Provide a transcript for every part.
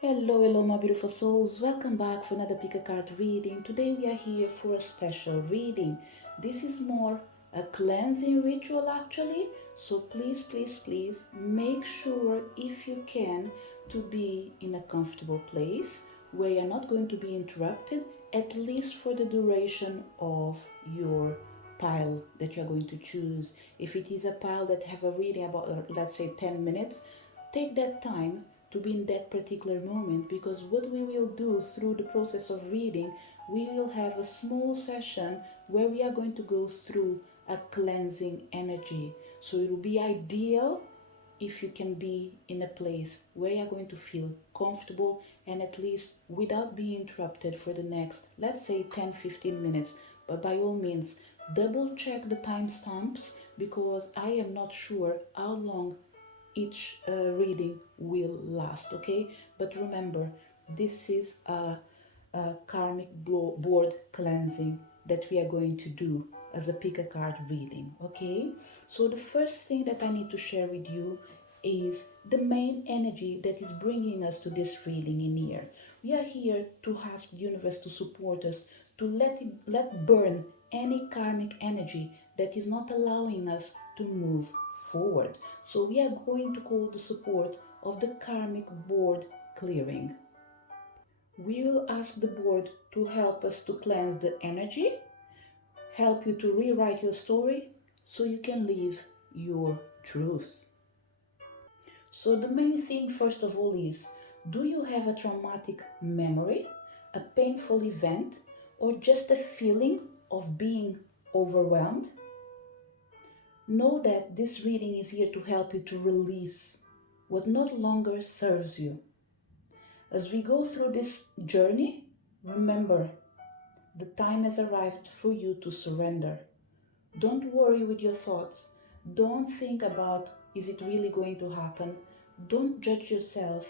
Hello, my beautiful souls. Welcome back for another pick a card reading. Today we are here for a special reading. This is more a cleansing ritual actually. So please make sure if you can to be in a comfortable place where you're not going to be interrupted, at least for the duration of your pile that you're going to choose. If it is a pile that have a reading about let's say 10 minutes, take that time to be in that particular moment, because what we will do through the process of reading, we will have a small session where we are going to go through a cleansing energy. So it will be ideal if you can be in a place where you're going to feel comfortable and at least without being interrupted for the next, let's say, 10-15 minutes. But by all means, double check the timestamps, because I am not sure how long each reading will last, okay? But remember, this is a karmic board cleansing that we are going to do as a pick a card reading, okay? So the first thing that I need to share with you is the main energy that is bringing us to this reading in here. We are here to ask the universe to support us, to let burn any karmic energy that is not allowing us to move forward. So we are going to call the support of the karmic board clearing. We will ask the board to help us to cleanse the energy, help you to rewrite your story so you can live your truth. So the main thing first of all is, do you have a traumatic memory, a painful event, or just a feeling of being overwhelmed? Know that this reading is here to help you to release what no longer serves you. As we go through this journey, remember, the time has arrived for you to surrender. Don't worry with your thoughts. Don't think about, is it really going to happen? Don't judge yourself.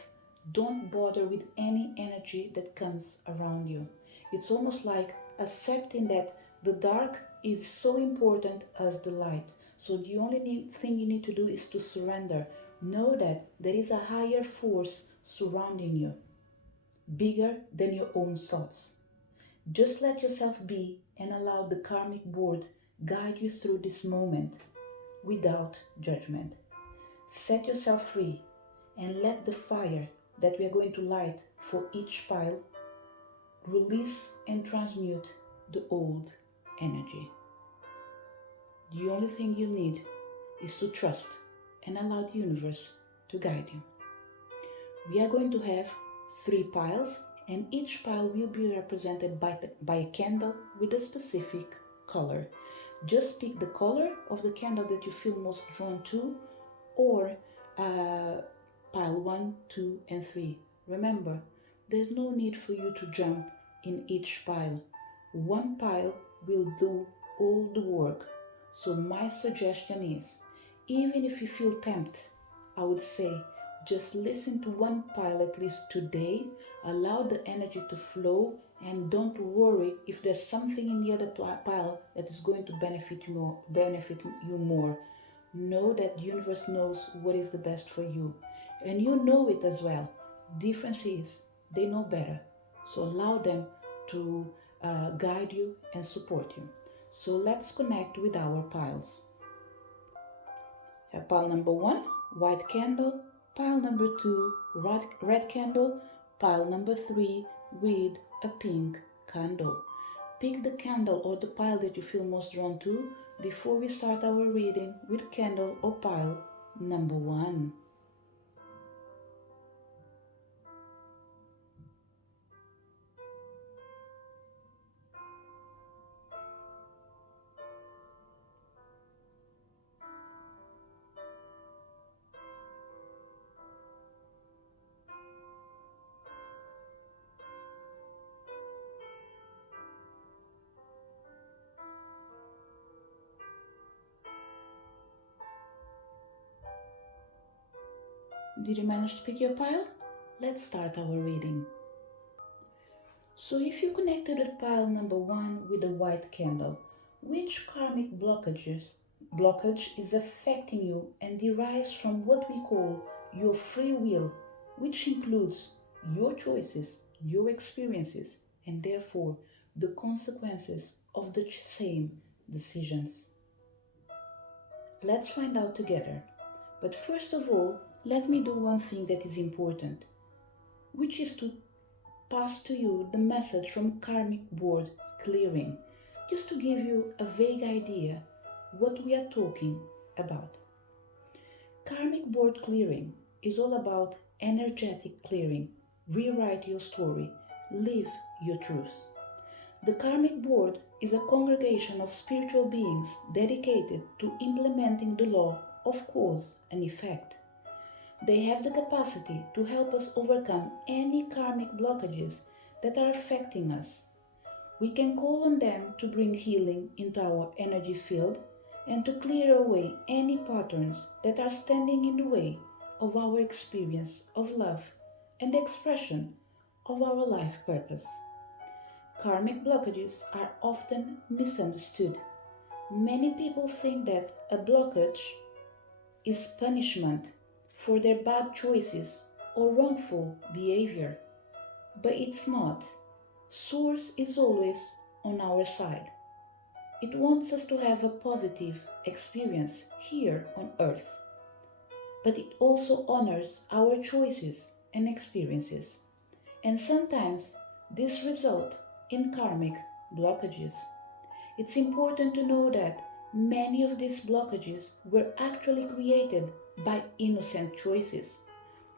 Don't bother with any energy that comes around you. It's almost like accepting that the dark is so important as the light. So the only thing you need to do is to surrender. Know that there is a higher force surrounding you, bigger than your own thoughts. Just let yourself be and allow the karmic board guide you through this moment without judgment. Set yourself free and let the fire that we are going to light for each pile release and transmute the old energy. The only thing you need is to trust and allow the universe to guide you. We are going to have 3 piles, and each pile will be represented by a candle with a specific color. Just pick the color of the candle that you feel most drawn to, or pile 1, 2, and 3. Remember, there's no need for you to jump in each pile. One pile will do all the work. So my suggestion is, even if you feel tempted, I would say just listen to one pile at least today, allow the energy to flow, and don't worry if there's something in the other pile that is going to benefit you more. Know that the universe knows what is the best for you, and you know it as well. Difference is they know better, so allow them to guide you and support you. So let's connect with our piles. Pile number 1, white candle. Pile number 2, red candle. Pile number 3 with a pink candle. Pick the candle or the pile that you feel most drawn to before we start our reading with candle or pile number 1. Did you manage to pick your pile? Let's start our reading. So if you connected with pile number 1 with a white candle, which karmic blockage is affecting you and derives from what we call your free will, which includes your choices, your experiences, and therefore the consequences of the same decisions. Let's find out together. But first of all, let me do one thing that is important, which is to pass to you the message from Karmic Board Clearing, just to give you a vague idea what we are talking about. Karmic Board Clearing is all about energetic clearing. Rewrite your story, live your truth. The Karmic Board is a congregation of spiritual beings dedicated to implementing the law of cause and effect. They have the capacity to help us overcome any karmic blockages that are affecting us. We can call on them to bring healing into our energy field and to clear away any patterns that are standing in the way of our experience of love and expression of our life purpose. Karmic blockages are often misunderstood. Many people think that a blockage is punishment for their bad choices or wrongful behavior, but it's not. Source is always on our side. It wants us to have a positive experience here on earth, but it also honors our choices and experiences. And sometimes this results in karmic blockages. It's important to know that many of these blockages were actually created by innocent choices.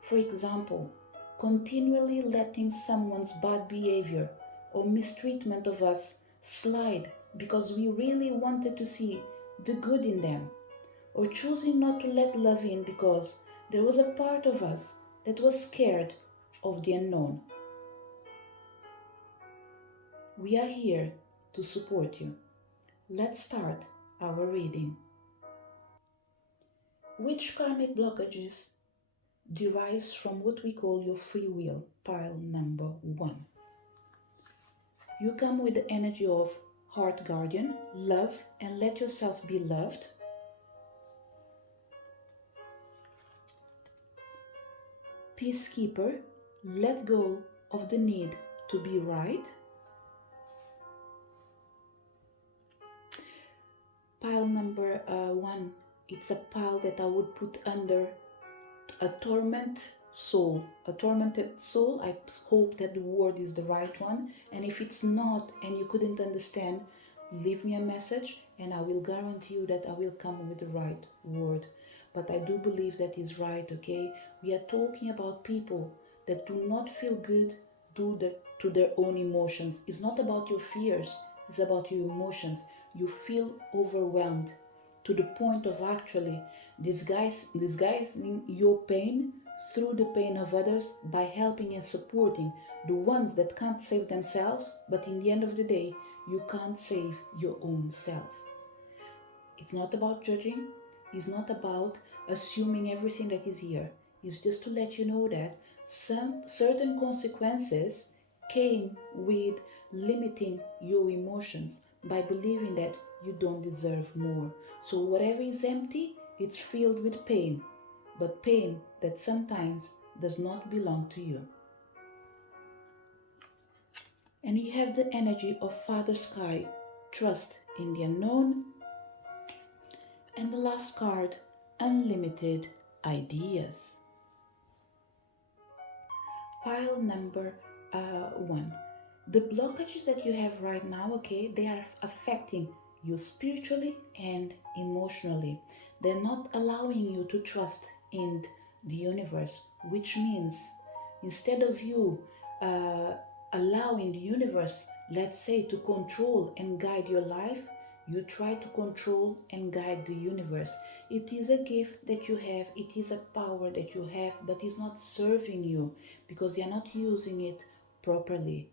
For example, continually letting someone's bad behavior or mistreatment of us slide because we really wanted to see the good in them, or choosing not to let love in because there was a part of us that was scared of the unknown. We are here to support you. Let's start our reading. Which karmic blockages derives from what we call your free will, pile number 1? You come with the energy of Heart Guardian, love and let yourself be loved. Peacekeeper, let go of the need to be right. Pile number 1, it's a pile that I would put under a tormented soul. I hope that the word is the right one. And if it's not and you couldn't understand, leave me a message and I will guarantee you that I will come with the right word. But I do believe that is right, okay? We are talking about people that do not feel good due to their own emotions. It's not about your fears, it's about your emotions. You feel overwhelmed to the point of actually disguising your pain through the pain of others by helping and supporting the ones that can't save themselves, but in the end of the day, you can't save your own self. It's not about judging, it's not about assuming everything that is here. It's just to let you know that some certain consequences came with limiting your emotions by believing that you don't deserve more. So whatever is empty, it's filled with pain, but pain that sometimes does not belong to you. And you have the energy of Father Sky, trust in the unknown. And the last card, unlimited ideas. Pile number 1. The blockages that you have right now, okay, they are affecting you spiritually and emotionally. They're not allowing you to trust in the universe, which means instead of you allowing the universe, let's say, to control and guide your life, you try to control and guide the universe. It is a gift that you have, it is a power that you have, but it's not serving you because you're not using it properly.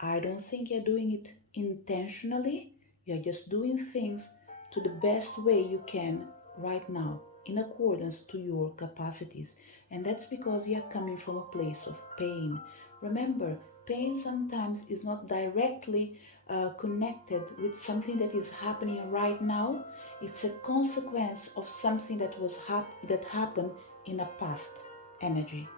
I don't think you're doing it intentionally. You're just doing things to the best way you can right now, in accordance to your capacities. And that's because you're coming from a place of pain. Remember, pain sometimes is not directly connected with something that is happening right now. It's a consequence of something that happened in a past energy.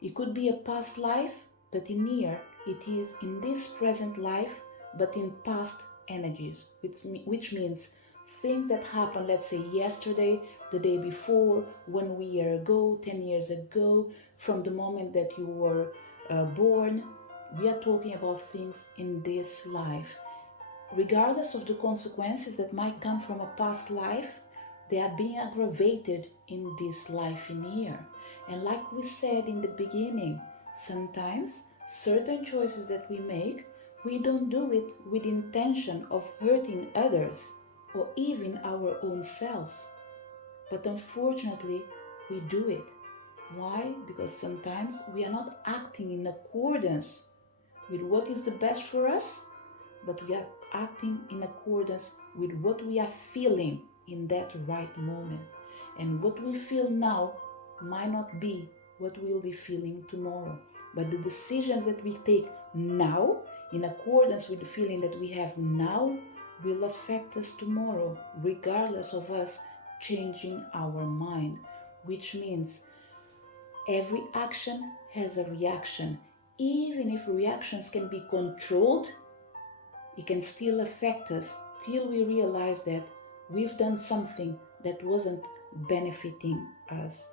It could be a past life, but in here it is in this present life, but in past energies, which means things that happened, let's say yesterday, the day before, 1 year ago, 10 years ago, from the moment that you were born. We are talking about things in this life. Regardless of the consequences that might come from a past life, they are being aggravated in this life in here. And like we said in the beginning, sometimes certain choices that we make, we don't do it with intention of hurting others or even our own selves. But unfortunately, we do it. Why? Because sometimes we are not acting in accordance with what is the best for us, but we are acting in accordance with what we are feeling in that right moment. And what we feel now might not be what we'll be feeling tomorrow. But the decisions that we take now, in accordance with the feeling that we have now, will affect us tomorrow, regardless of us changing our mind. Which means every action has a reaction. Even if reactions can be controlled, it can still affect us till we realize that we've done something that wasn't benefiting us.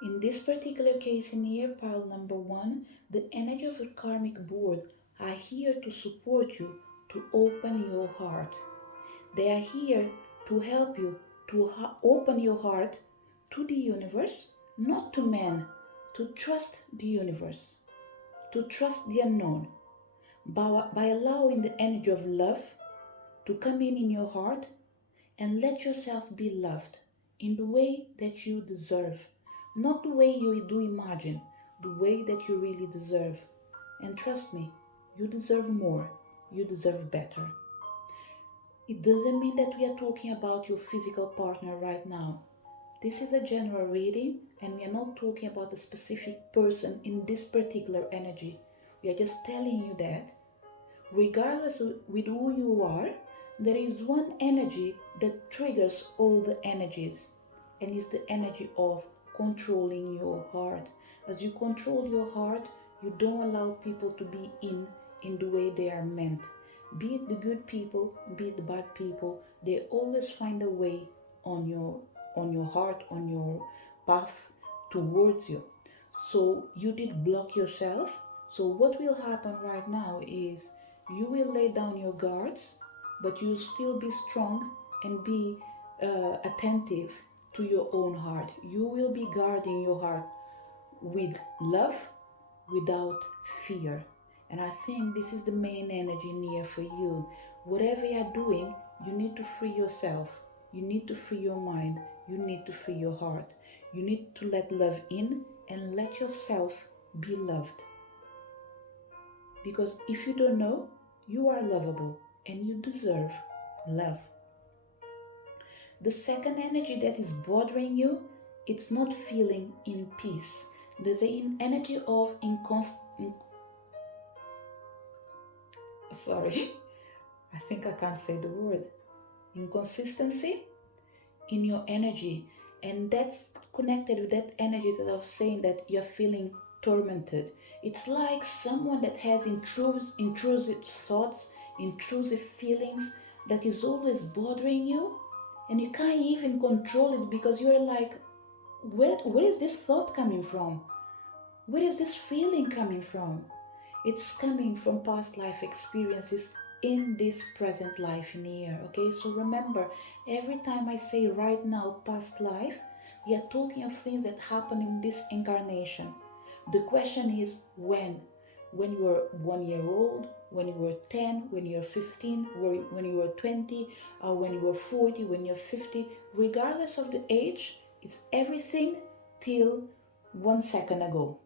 In this particular case in here, pile number 1, the energy of the karmic board are here to support you to open your heart. They are here to help you to open your heart to the universe, not to man, to trust the universe, to trust the unknown, by allowing the energy of love to come in your heart and let yourself be loved in the way that you deserve, not the way you do imagine, the way that you really deserve. And trust me, you deserve more, you deserve better. It doesn't mean that we are talking about your physical partner right now. This is a general reading, and we are not talking about a specific person in this particular energy. We are just telling you that regardless of with who you are, there is one energy that triggers all the energies, and it's the energy of controlling your heart. As you control your heart, you don't allow people to be in the way they are meant. Be it the good people, be it the bad people, they always find a way on your heart, on your path towards you. So you did block yourself. So what will happen right now is you will lay down your guards, but you'll still be strong and be attentive to your own heart. You will be guarding your heart with love, without fear. And I think this is the main energy near for you. Whatever you're doing, you need to free yourself. You need to free your mind. You need to free your heart. You need to let love in and let yourself be loved. Because if you don't know, you are lovable and you deserve love. The second energy that is bothering you, it's not feeling in peace. There's an energy of sorry, I think I can't say the word. Inconsistency in your energy. And that's connected with that energy that I was saying, that you're feeling tormented. It's like someone that has intrusive thoughts, intrusive feelings that is always bothering you, and you can't even control it because you're like, where is this thought coming from? Where is this feeling coming from? It's coming from past life experiences in this present life in here. Okay, so remember, every time I say right now past life, we are talking of things that happen in this incarnation. The question is when you were 1 year old, when you were 10, when you're 15, when you were 20, or when you were 40, when you're 50. Regardless of the age, it's everything till 1 second ago.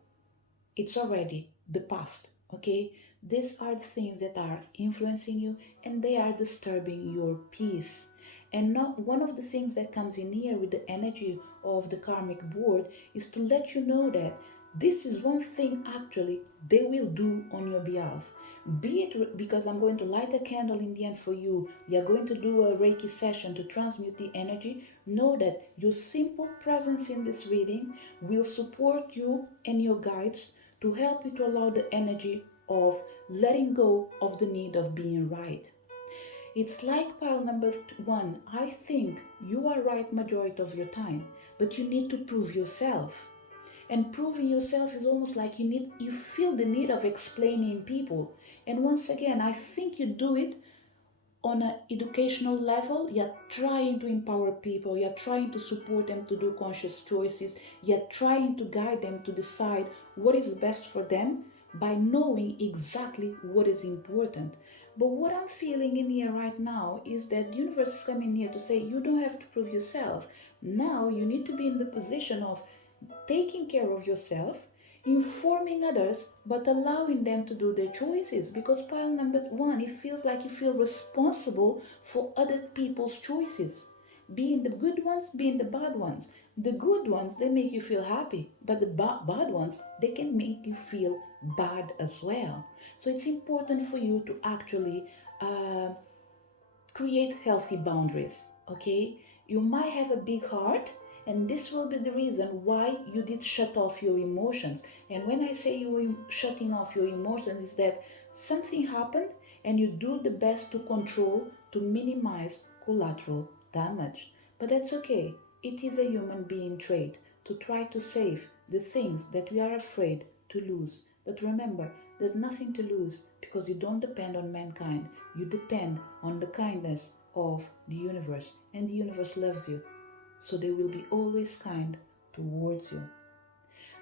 It's already the past. Okay, these are the things that are influencing you, and they are disturbing your peace. And not one of the things that comes in here with the energy of the karmic board is to let you know that This is one thing actually they will do on your behalf. Be it because I'm going to light a candle in the end for you, we are going to do a Reiki session to transmute the energy. Know that your simple presence in this reading will support you and your guides to help you to allow the energy of letting go of the need of being right. It's like pile number one. I think you are right majority of your time, but you need to prove yourself. And proving yourself is almost like you feel the need of explaining people. And once again, I think you do it on an educational level. You're trying to empower people, you're trying to support them to do conscious choices, you're trying to guide them to decide what is best for them by knowing exactly what is important. But what I'm feeling in here right now is that the universe is coming here to say you don't have to prove yourself. Now you need to be in the position of taking care of yourself, informing others, but allowing them to do their choices. Because pile number one, it feels like you feel responsible for other people's choices, being the good ones, being the bad ones. The good ones, they make you feel happy, but the bad ones, they can make you feel bad as well. So it's important for you to actually create healthy boundaries. Okay, you might have a big heart, and this will be the reason why you did shut off your emotions. And when I say you shutting off your emotions, is that something happened and you do the best to control, to minimize collateral damage. But that's okay. It is a human being trait to try to save the things that we are afraid to lose. But remember, there's nothing to lose because you don't depend on mankind. You depend on the kindness of the universe, and the universe loves you. So they will be always kind towards you.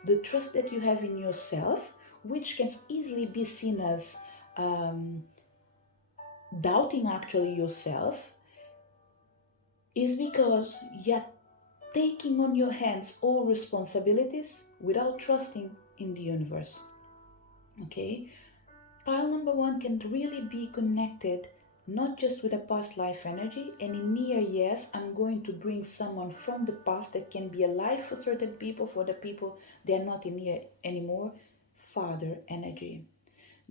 The trust that you have in yourself, which can easily be seen as um, doubting actually yourself, is because you're taking on your hands all responsibilities without trusting in the universe. Okay? Pile number one can really be connected not just with a past life energy, and in near yes, I'm going to bring someone from the past that can be alive for certain people, for the people they're not in here anymore, father energy.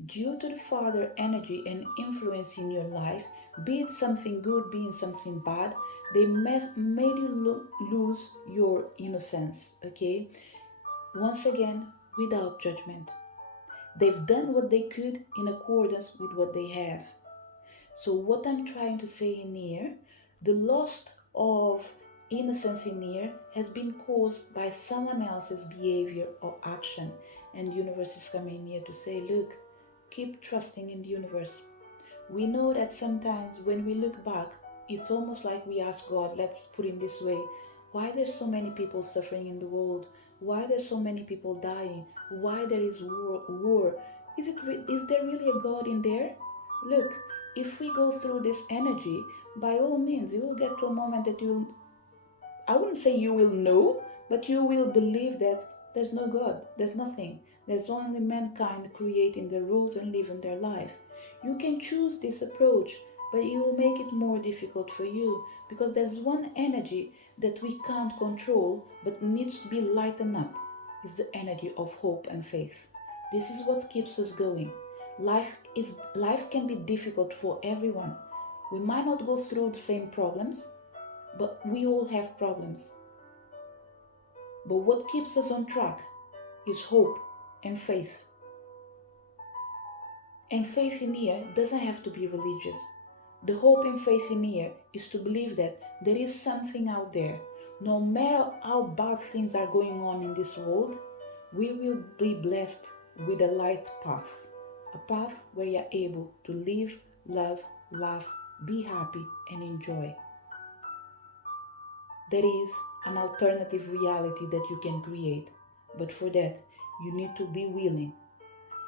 Due to the father energy and influence in your life, be it something good, be it something bad, they made you lose your innocence, okay? Once again, without judgment. They've done what they could in accordance with what they have. So, what I'm trying to say in here, the loss of innocence in here has been caused by someone else's behavior or action. And the universe is coming here to say, look, keep trusting in the universe. We know that sometimes when we look back, it's almost like we ask God, let's put it this way, why there's so many people suffering in the world? Why there's so many people dying? Why there is war? Is there really a God in there? Look, if we go through this energy, by all means, you will get to a moment that I wouldn't say you will know, but you will believe that there's no God, there's nothing. There's only mankind creating the rules and living their life. You can choose this approach, but it will make it more difficult for you because there's one energy that we can't control but needs to be lightened up. It's the energy of hope and faith. This is what keeps us going. Life can be difficult for everyone. We might not go through the same problems, but we all have problems. But what keeps us on track is hope and faith. And faith in here doesn't have to be religious. The hope and faith in here is to believe that there is something out there. No matter how bad things are going on in this world, we will be blessed with a light path. A path where you're able to live, love, laugh, be happy, and enjoy. There is an alternative reality that you can create, but for that, you need to be willing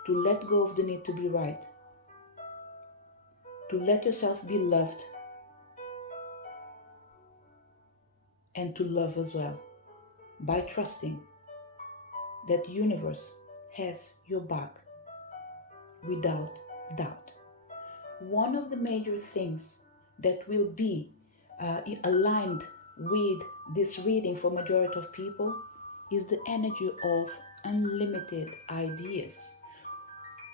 to let go of the need to be right, to let yourself be loved, and to love as well, by trusting that the universe has your back without doubt. One of the major things that will be aligned with this reading for majority of people is the energy of unlimited ideas.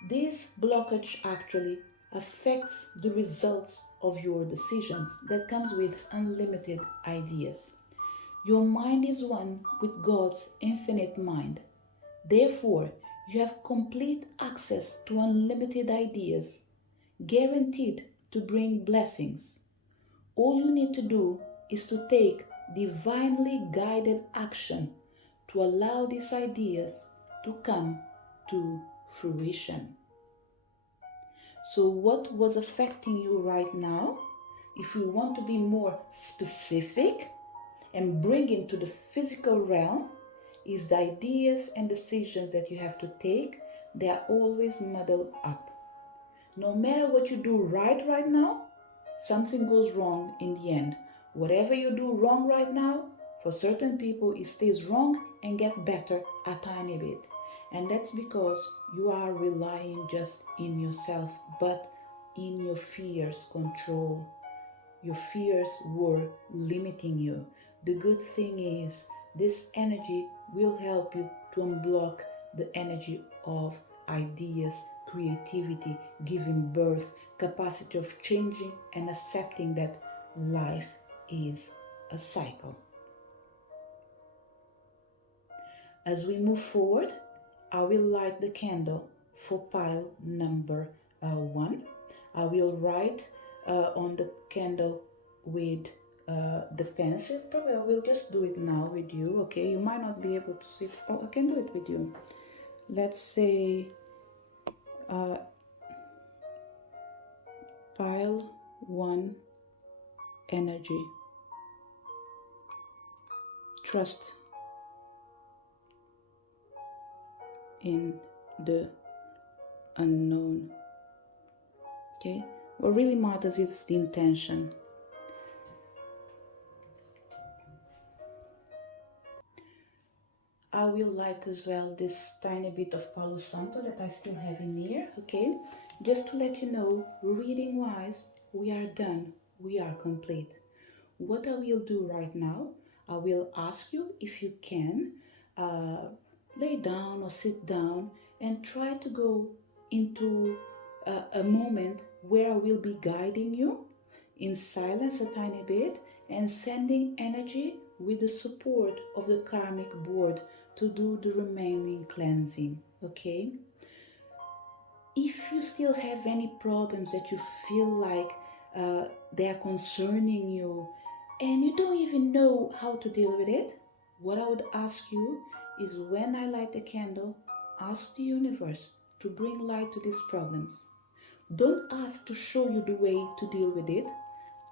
This blockage actually affects the results of your decisions that comes with unlimited ideas. Your mind is one with God's infinite mind. Therefore, you have complete access to unlimited ideas, guaranteed to bring blessings. All you need to do is to take divinely guided action to allow these ideas to come to fruition. So, what was affecting you right now? If we want to be more specific and bring into the physical realm, is the ideas and decisions that you have to take, they are always muddled up. No matter what you do right now, something goes wrong in the end. Whatever you do wrong right now, for certain people, it stays wrong and get better a tiny bit. And that's because you are relying just in yourself, but in your fears control. Your fears were limiting you. The good thing is, this energy will help you to unblock the energy of ideas, creativity, giving birth, capacity of changing and accepting that life is a cycle. As we move forward, I will light the candle for pile number 1. I will write on the candle with the pencil. Probably I will just do it now with you, okay? You might not be able to see it. Oh, I can do it with you. Let's say pile 1 energy. Trust in the unknown. Okay? What really matters is the intention. I will light as well this tiny bit of Palo Santo that I still have in here, okay? Just to let you know, reading wise, we are done. We are complete. What I will do right now, I will ask you if you can lay down or sit down and try to go into a moment where I will be guiding you in silence a tiny bit and sending energy with the support of the karmic board to do the remaining cleansing, okay? If you still have any problems that you feel like they are concerning you and you don't even know how to deal with it, what I would ask you is, when I light the candle, ask the universe to bring light to these problems. Don't ask to show you the way to deal with it.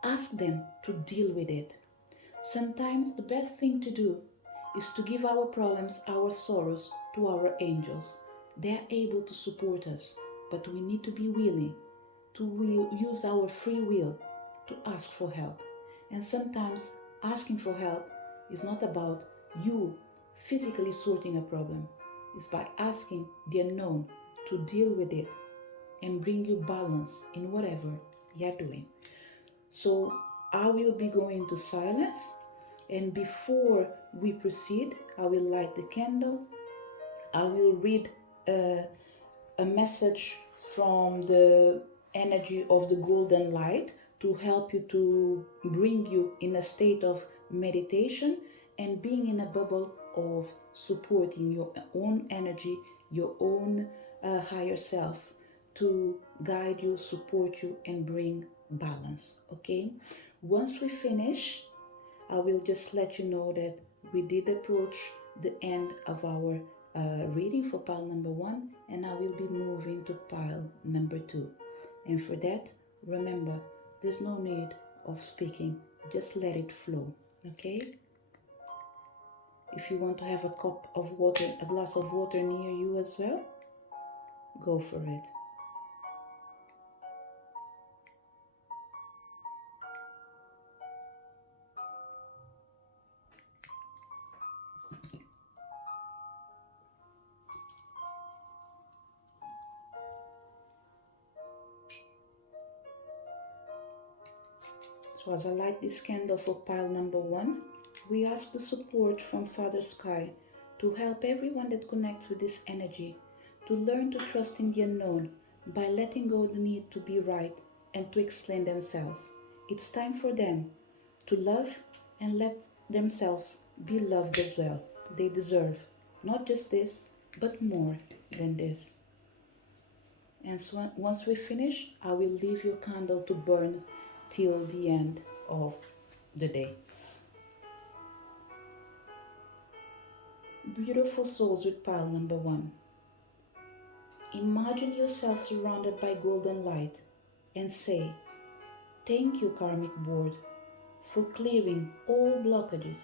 Ask them to deal with it. Sometimes the best thing to do is to give our problems, our sorrows to our angels. They are able to support us, but we need to be willing to use our free will to ask for help. And sometimes asking for help is not about you physically sorting a problem. It's by asking the unknown to deal with it and bring you balance in whatever you're doing. So I will be going to silence, and before we proceed, I will light the candle. I will read a message from the energy of the golden light to help you, to bring you in a state of meditation and being in a bubble of supporting your own energy, your own higher self, to guide you, support you, and bring balance. Okay? Once we finish, I will just let you know that we did approach the end of our reading for pile number 1, and I will be moving to pile number 2. And for that, remember, there's no need of speaking, just let it flow. Okay? If you want to have a cup of water, a glass of water near you as well, go for it. So as I light this candle for pile number 1, we ask the support from Father Sky to help everyone that connects with this energy to learn to trust in the unknown by letting go the need to be right and to explain themselves. It's time for them to love and let themselves be loved as well. They deserve not just this, but more than this. And so once we finish, I will leave your candle to burn till the end of the day. Beautiful souls with pile number one. Imagine yourself surrounded by golden light and say, "Thank you, karmic board, for clearing all blockages,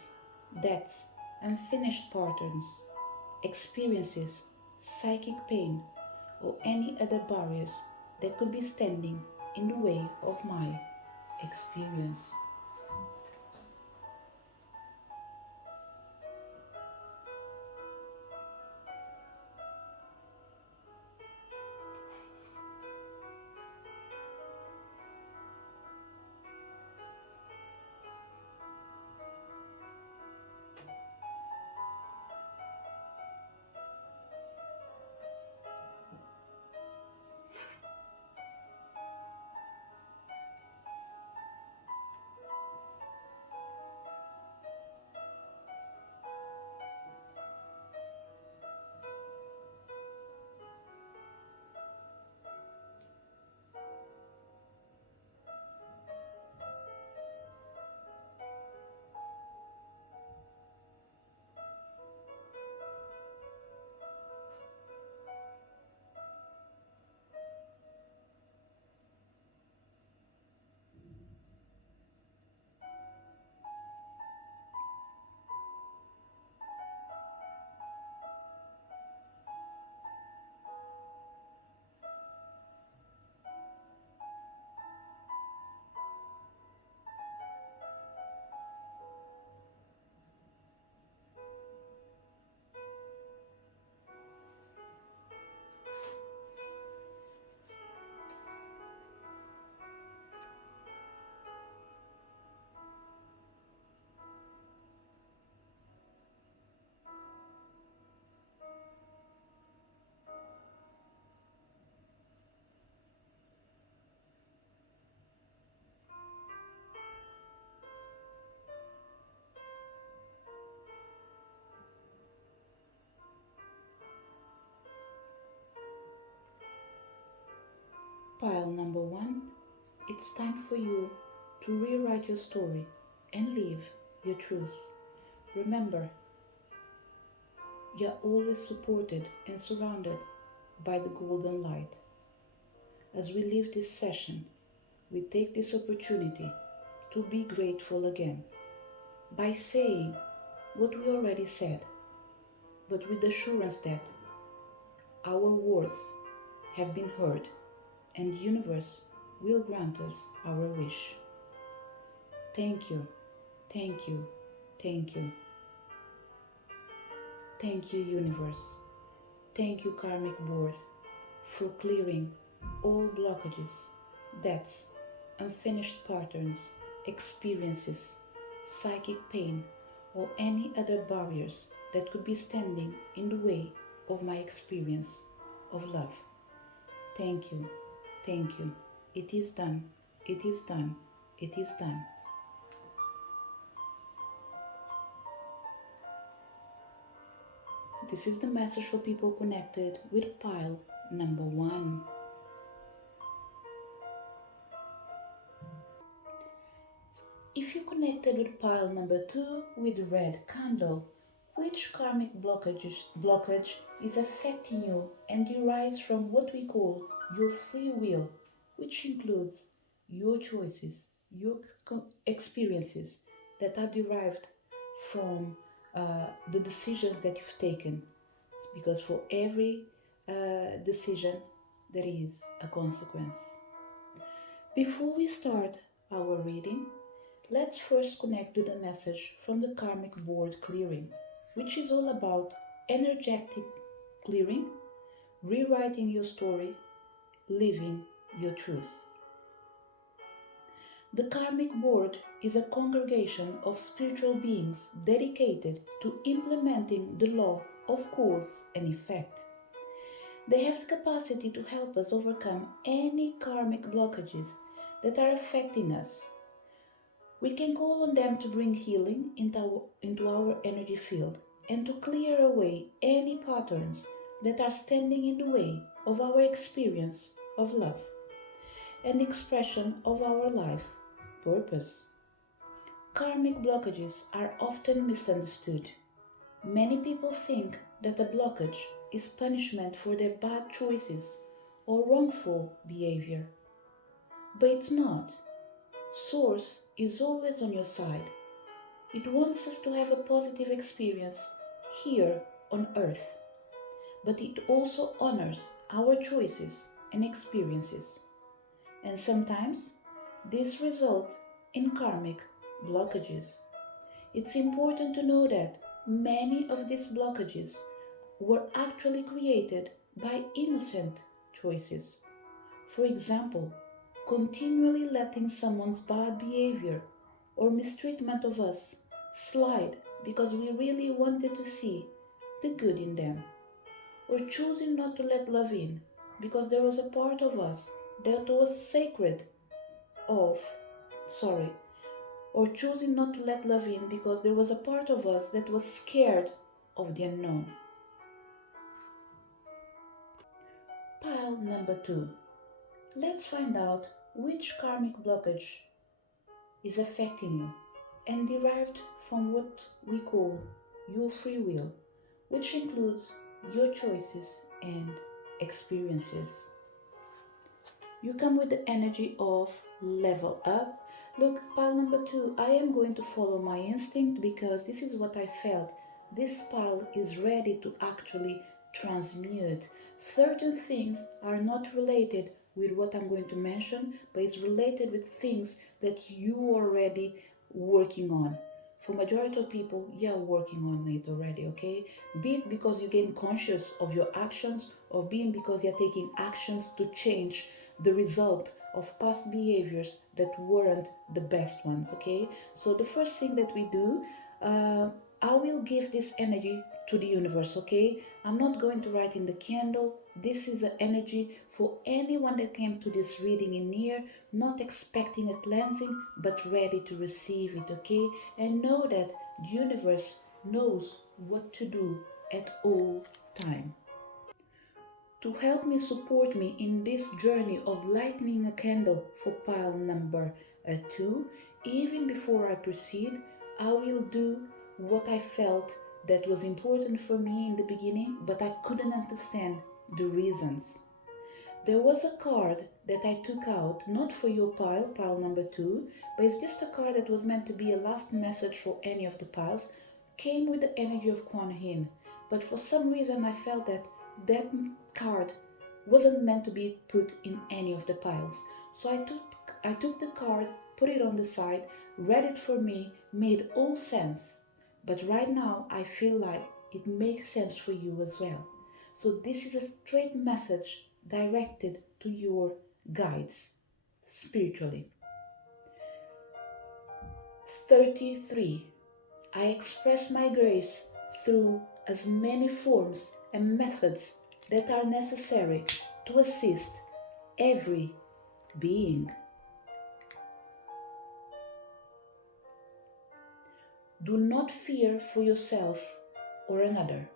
debts, unfinished patterns, experiences, psychic pain, or any other barriers that could be standing in the way of my experience." Pile number one, it's time for you to rewrite your story and live your truth. Remember, you're always supported and surrounded by the golden light. As we leave this session, we take this opportunity to be grateful again by saying what we already said, but with the assurance that our words have been heard and the universe will grant us our wish. Thank you, thank you, thank you. Thank you, universe. Thank you, karmic board, for clearing all blockages, debts, unfinished patterns, experiences, psychic pain, or any other barriers that could be standing in the way of my experience of love. Thank you, thank you. It is done, it is done, it is done. This is the message for people connected with pile number one. If you connected with pile number two with the red candle, which karmic blockage is affecting you and derives from what we call your free will, which includes your choices, your experiences that are derived from the decisions that you've taken, because for every decision there is a consequence. Before we start our reading, let's first connect with a message from the karmic board clearing, which is all about energetic clearing, rewriting your story, living your truth. The Karmic Board is a congregation of spiritual beings dedicated to implementing the law of cause and effect. They have the capacity to help us overcome any karmic blockages that are affecting us. We can call on them to bring healing into our energy field and to clear away any patterns that are standing in the way of our experience of love and expression of our life purpose. Karmic blockages are often misunderstood. Many people think that a blockage is punishment for their bad choices or wrongful behavior. But it's not. Source is always on your side. It wants us to have a positive experience here on earth, but it also honors our choices and experiences. And sometimes this results in karmic blockages. It's important to know that many of these blockages were actually created by innocent choices. For example, continually letting someone's bad behavior or mistreatment of us slide because we really wanted to see the good in them, or choosing not to let love in because there was a part of us that was sacred of, sorry, or choosing not to let love in because there was a part of us that was scared of the unknown. Pile number 2. Let's find out which karmic blockage is affecting you and derived from what we call your free will, which includes your choices and experiences. You come with the energy of level up. Look, pile number 2, I am going to follow my instinct because this is what I felt. This pile is ready to actually transmute. Certain things are not related with what I'm going to mention, but it's related with things that you are already working on. For majority of people, you're working on it already, okay? Be it because you gain conscious of your actions, or being because you're taking actions to change the result of past behaviors that weren't the best ones, okay? So the first thing that we do, I will give this energy to the universe, okay? I'm not going to write in the candle. This is an energy for anyone that came to this reading in here, not expecting a cleansing, but ready to receive it, okay? And know that the universe knows what to do at all time. To help me support me in this journey of lighting a candle for pile number 2, even before I proceed, I will do what I felt that was important for me in the beginning, but I couldn't understand the reasons. There was a card that I took out, not for your pile number 2, but it's just a card that was meant to be a last message for any of the piles, came with the energy of Kuan Yin. But for some reason I felt that that card wasn't meant to be put in any of the piles. So I took the card, put it on the side, read it for me, made all sense. But right now I feel like it makes sense for you as well. So this is a straight message directed to your guides spiritually. 33. I express my grace through as many forms and methods that are necessary to assist every being. Do not fear for yourself or another.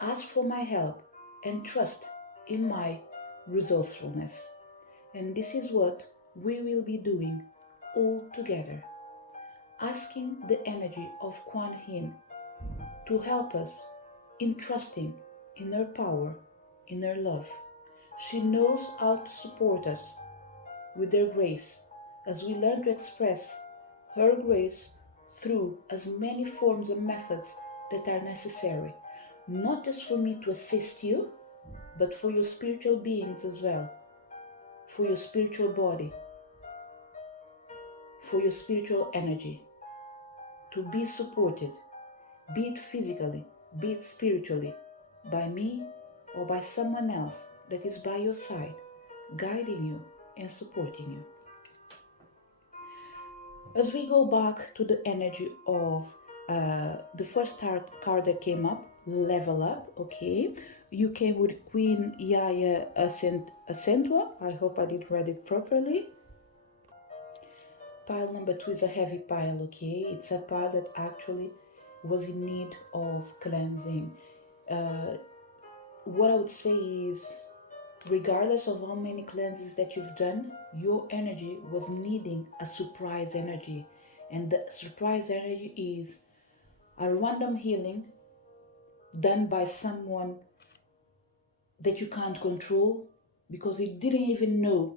Ask for my help and trust in my resourcefulness. And this is what we will be doing all together. Asking the energy of Kuan Yin to help us in trusting in her power, in her love. She knows how to support us with her grace as we learn to express her grace through as many forms and methods that are necessary, not just for me to assist you, but for your spiritual beings as well, for your spiritual body, for your spiritual energy, to be supported, be it physically, be it spiritually, by me or by someone else that is by your side, guiding you and supporting you. As we go back to the energy of the first card that came up, level up, okay? You came with Queen Yaya Accentua. I hope I did read it properly. Pile number 2 is a heavy pile, okay? It's a pile that actually was in need of cleansing. What I would say is, regardless of how many cleanses that you've done, your energy was needing a surprise energy. And the surprise energy is a random healing done by someone that you can't control because you didn't even know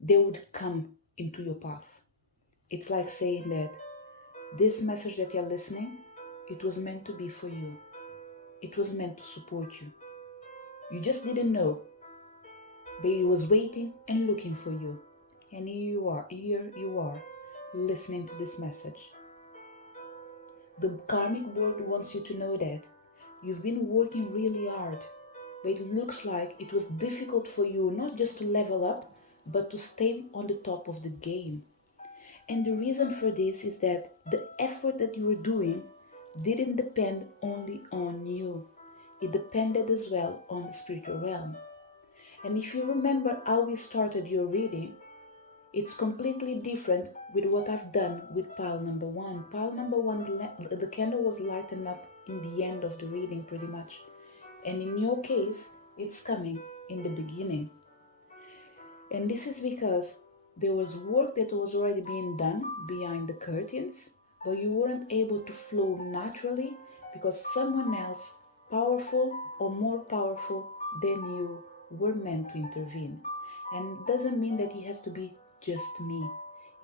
they would come into your path. It's like saying that this message that you're listening, it was meant to be for you. It was meant to support you. You just didn't know, but it was waiting and looking for you. And here you are, listening to this message. The karmic world wants you to know that you've been working really hard, but it looks like it was difficult for you not just to level up, but to stay on the top of the game. And the reason for this is that the effort that you were doing didn't depend only on you. It depended as well on the spiritual realm. And if you remember how we started your reading, it's completely different with what I've done with pile number 1. Pile number 1, the candle was lightened up in the end of the reading pretty much. And in your case, it's coming in the beginning. And this is because there was work that was already being done behind the curtains, but you weren't able to flow naturally because someone else, powerful or more powerful than you, were meant to intervene. And it doesn't mean that it has to be just me.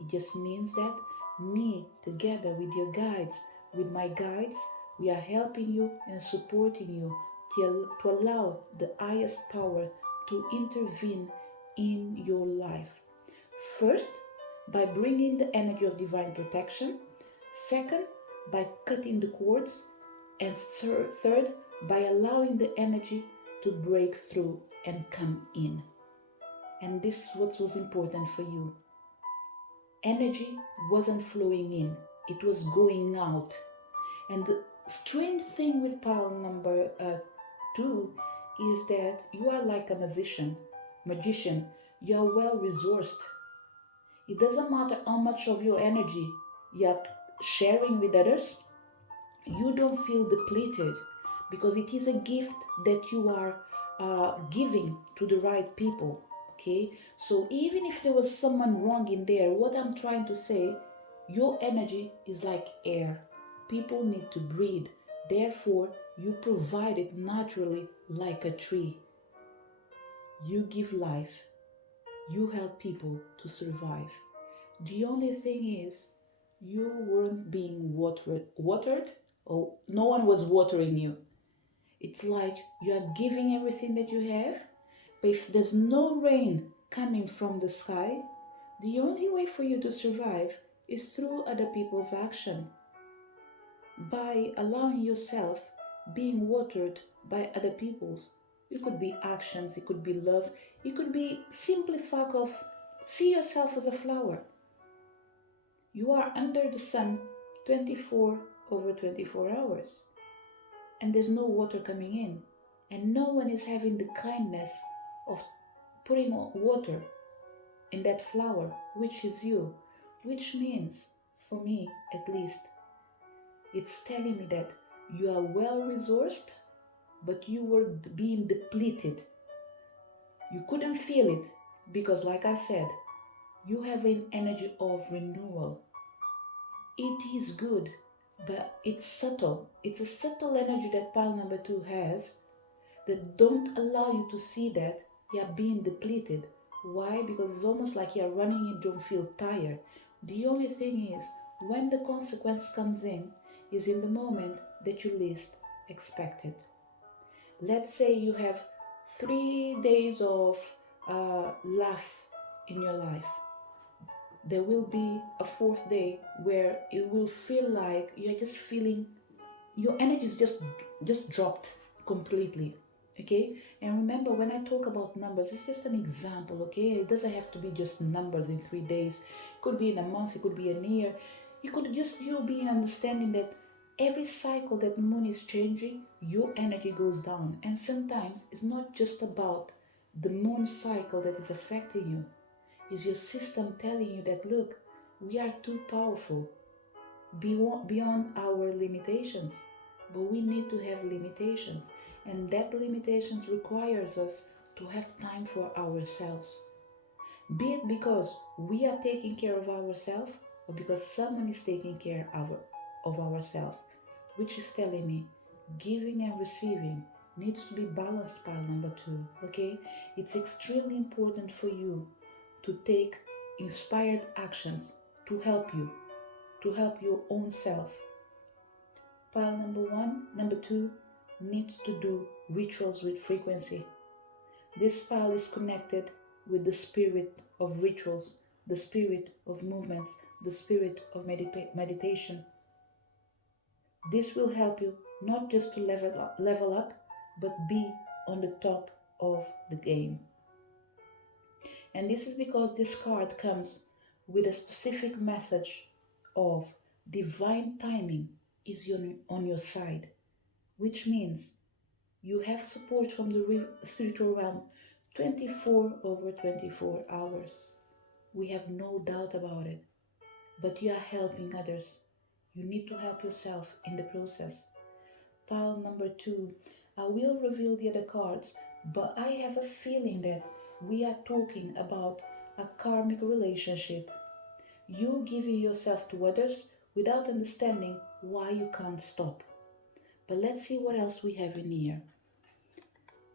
It just means that me, together with your guides, with my guides, we are helping you and supporting you to allow the highest power to intervene in your life. First, by bringing the energy of divine protection. Second, by cutting the cords. And third, by allowing the energy to break through and come in. And this is what was important for you. Energy wasn't flowing in, it was going out. And the strange thing with pile number 2 is that you are like a magician. You are well resourced. It doesn't matter how much of your energy you are sharing with others, you don't feel depleted because it is a gift that you are giving to the right people. Okay, so even if there was someone wrong in there, what I'm trying to say, your energy is like air. People need to breathe. Therefore, you provide it naturally like a tree. You give life. You help people to survive. The only thing is, you weren't being watered, or no one was watering you. It's like you are giving everything that you have, but if there's no rain coming from the sky, the only way for you to survive is through other people's action. By allowing yourself being watered by other people's. It could be actions, it could be love, it could be simply fact of see yourself as a flower. You are under the sun 24 over 24 hours. And there's no water coming in. And no one is having the kindness of putting water in that flower, which is you. Which means, for me at least, it's telling me that you are well resourced, but you were being depleted. You couldn't feel it because, like I said, you have an energy of renewal. It is good, but it's subtle. It's a subtle energy that pile number 2 has that don't allow you to see that you are being depleted. Why? Because it's almost like you're running and don't feel tired. The only thing is, when the consequence comes in, is in the moment that you least expect it. Let's say you have 3 days of laugh in your life. There will be a 4th day where it will feel like you're just feeling your energy is just dropped completely. Okay, and remember, when I talk about numbers, it's just an example. Okay, it doesn't have to be just numbers in 3 days. It could be in a month, it could be a year. You could just you be in understanding that every cycle that the moon is changing, your energy goes down. And sometimes it's not just about the moon cycle that is affecting you. It's your system telling you that, look, we are too powerful beyond our limitations, but we need to have limitations, and that limitations requires us to have time for ourselves, be it because we are taking care of ourselves or because someone is taking care of ourselves, which is telling me giving and receiving needs to be balanced. Pile number two. Okay, it's extremely important for you to take inspired actions to help you, to help your own self. Pile number one, number two needs to do rituals with frequency. This pile is connected with the spirit of rituals, the spirit of movements, the spirit of meditation. This will help you not just to level up, but be on the top of the game. And this is because this card comes with a specific message of divine timing is on your side, which means you have support from the spiritual realm 24 over 24 hours. We have no doubt about it. But you are helping others. You need to help yourself in the process. Pile number two, I will reveal the other cards, but I have a feeling that we are talking about a karmic relationship. You giving yourself to others without understanding why you can't stop. But let's see what else we have in here.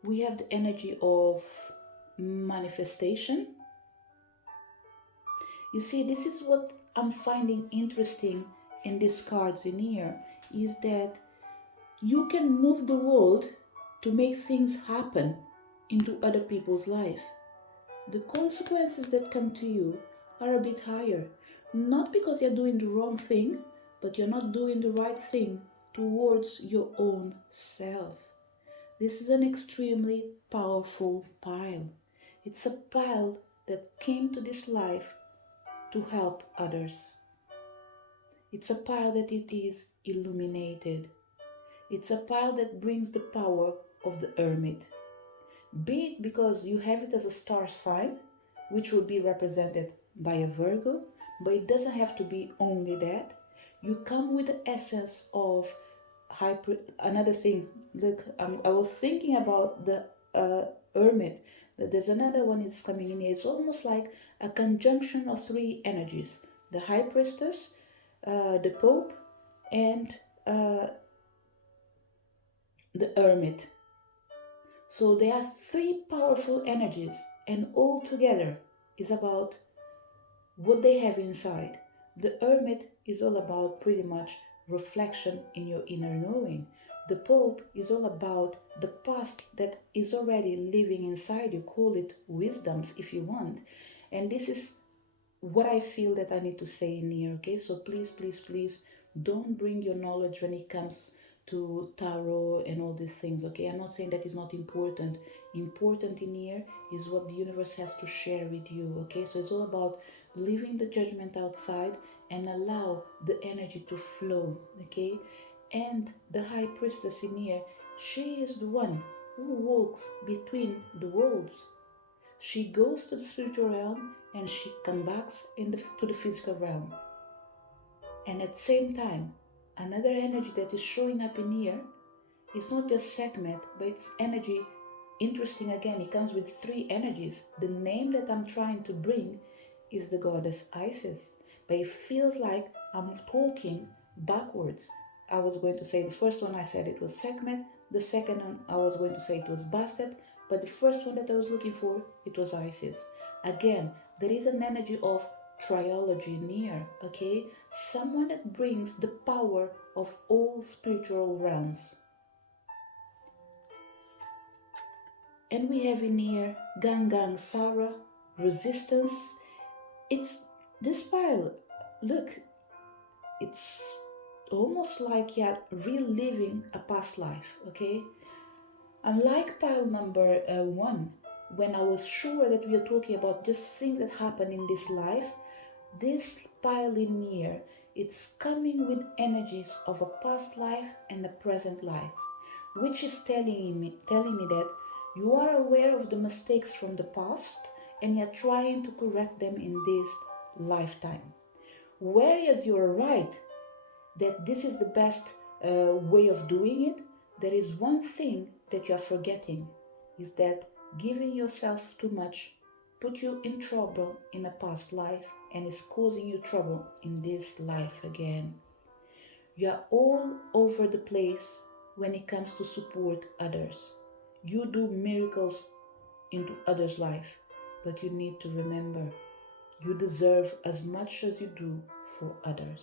We have the energy of manifestation. You see, this is what I'm finding interesting in these cards in here, is that you can move the world to make things happen into other people's life. The consequences that come to you are a bit higher, not because you're doing the wrong thing, but you're not doing the right thing towards your own self. This is an extremely powerful pile. It's a pile that came to this life to help others. It's a pile that it is illuminated. It's a pile that brings the power of the hermit. Be it because you have it as a star sign, which will be represented by a Virgo, but it doesn't have to be only that. You come with the essence of another thing. Look, I was thinking about the hermit. There's another one is coming in here. It's almost like a conjunction of three energies: the high priestess, the pope, and the hermit. So there are three powerful energies, and all together is about what they have inside. The hermit is all about pretty much reflection in your inner knowing. The Pope is all about the past that is already living inside you. Call it wisdoms if you want. And this is what I feel that I need to say in here, okay? So please, please, please don't bring your knowledge when it comes to tarot and all these things, okay? I'm not saying that is not important. Important in here is what the universe has to share with you, okay? So it's all about leaving the judgment outside and allow the energy to flow, okay? And the high priestess in here, she is the one who walks between the worlds. She goes to the spiritual realm and she comes back to the physical realm. And at the same time, another energy that is showing up in here is not just Sekhmet, but it's energy. Interesting again, it comes with three energies. The name that I'm trying to bring is the goddess Isis, but it feels like I'm talking backwards. I was going to say the first one I said it was Sekhmet, the second one I was going to say it was Bastet, but the first one that I was looking for, it was Isis. Again, there is an energy of triology near, okay? Someone that brings the power of all spiritual realms. And we have in here Gangang Sara, resistance. It's this pile, look, it's almost like you're reliving a past life, okay? Unlike pile number one, when I was sure that we are talking about just things that happen in this life, this pile in here, it's coming with energies of a past life and a present life, which is telling me that you are aware of the mistakes from the past and you're trying to correct them in this lifetime. Whereas you're right that this is the best way of doing it, there is one thing that you are forgetting is that giving yourself too much put you in trouble in a past life and is causing you trouble in this life again. You are all over the place when it comes to support others. You do miracles into others' life, but you need to remember you deserve as much as you do for others.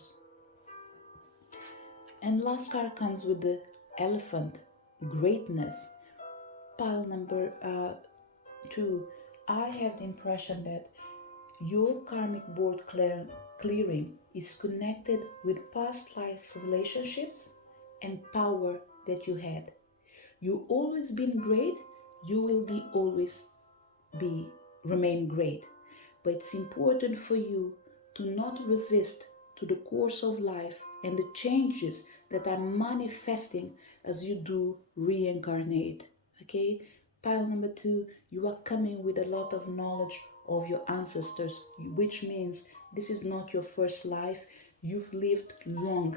And last card comes with the elephant, greatness. Pile number two. I have the impression that your karmic board clearing is connected with past life relationships and power that you had. You always been great, you will be always be remain great. But it's important for you to not resist to the course of life and the changes that are manifesting as you do reincarnate. Okay? Pile number two, you are coming with a lot of knowledge of your ancestors, which means this is not your first life. You've lived long.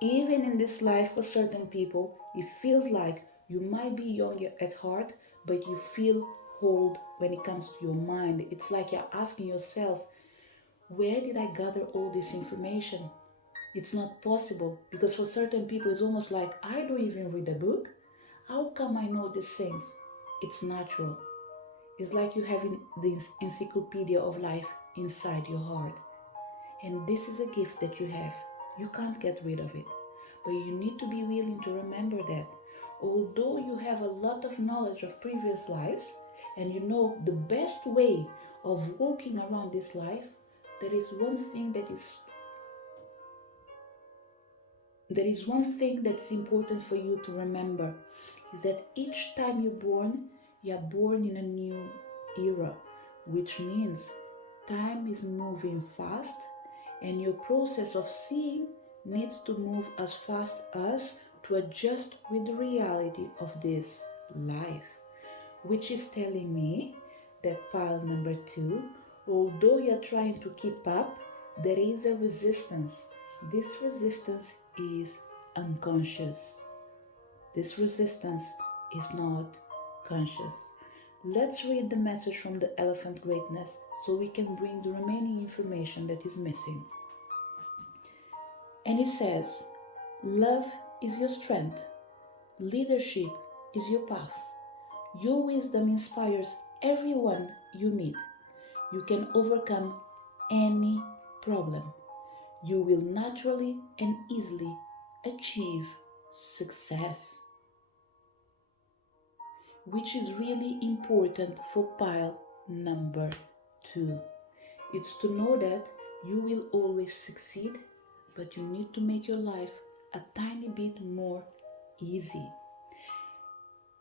Even in this life, for certain people, it feels like you might be young at heart, but you feel old when it comes to your mind. It's like you're asking yourself, where did I gather all this information? It's not possible because for certain people, it's almost like I don't even read a book. How come I know these things? It's natural. It's like you having the encyclopedia of life inside your heart. And this is a gift that you have. You can't get rid of it. But you need to be willing to remember that. Although you have a lot of knowledge of previous lives and you know the best way of walking around this life, there is one thing that's important for you to remember is that each time you're born in a new era, which means time is moving fast and your process of seeing needs to move as fast as to adjust with the reality of this life, which is telling me that pile number two, although you're trying to keep up, there is a resistance. This resistance is unconscious. This resistance is not conscious. Let's read the message from the elephant greatness so we can bring the remaining information that is missing. And it says, love is your strength. Leadership is your path. Your wisdom inspires everyone you meet. You can overcome any problem. You will naturally and easily achieve success, which is really important for pile number two. It's to know that you will always succeed, but you need to make your life a tiny bit more easy.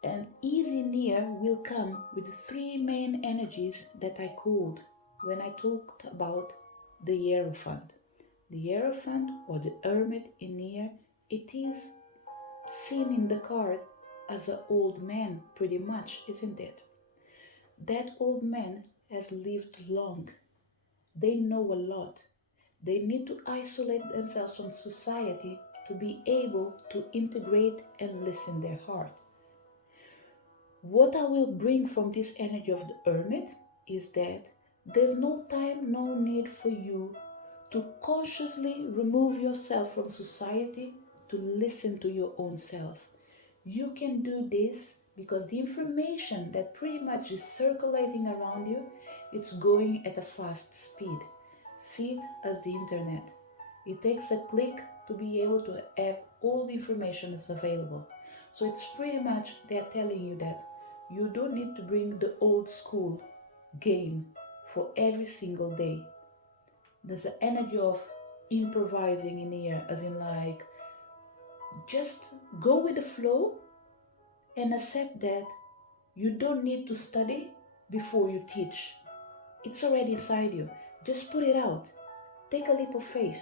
And easy near will come with the three main energies that I called when I talked about the Hierophant. The Hierophant or the Hermit in here, it is seen in the card as an old man, pretty much, isn't it? That old man has lived long. They know a lot. They need to isolate themselves from society to be able to integrate and listen their heart. What I will bring from this energy of the hermit is that there's no time, no need for you to consciously remove yourself from society to listen to your own self. You can do this because the information that pretty much is circulating around you, it's going at a fast speed. See it as the internet. It takes a click to be able to have all the information that's available. So it's pretty much they're telling you that you don't need to bring the old school game for every single day. There's an energy of improvising in here, as in like just go with the flow and accept that you don't need to study before you teach. It's already inside you. Just put it out. Take a leap of faith.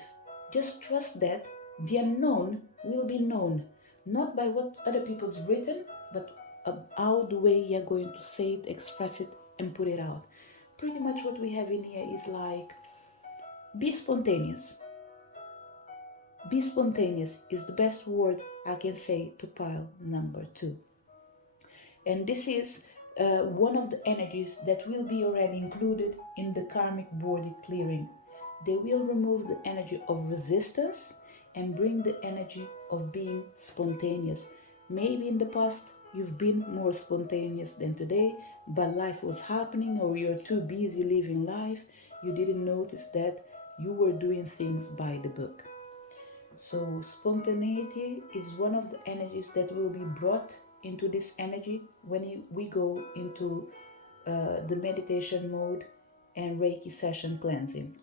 Just trust that the unknown will be known, not by what other people's written, but how the way you're going to say it, express it, and put it out. Pretty much what we have in here is like, be spontaneous. Be spontaneous is the best word I can say to pile number 2. And this is one of the energies that will be already included in the karmic body clearing. They will remove the energy of resistance and bring the energy of being spontaneous. Maybe in the past you've been more spontaneous than today, but life was happening, or you're too busy living life. You didn't notice that you were doing things by the book. So spontaneity is one of the energies that will be brought into this energy when we go into the meditation mode and Reiki session cleansing.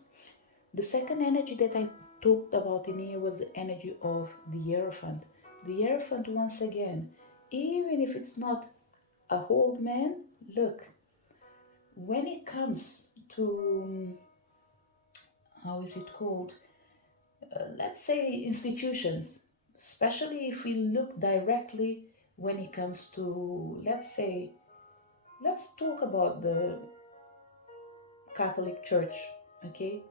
The second energy that I talked about in here was the energy of the Hierophant. The Hierophant, once again, even if it's not a old man, look, when it comes to, how is it called? Let's say institutions, especially if we look directly when it comes to, let's talk about the Catholic Church, okay?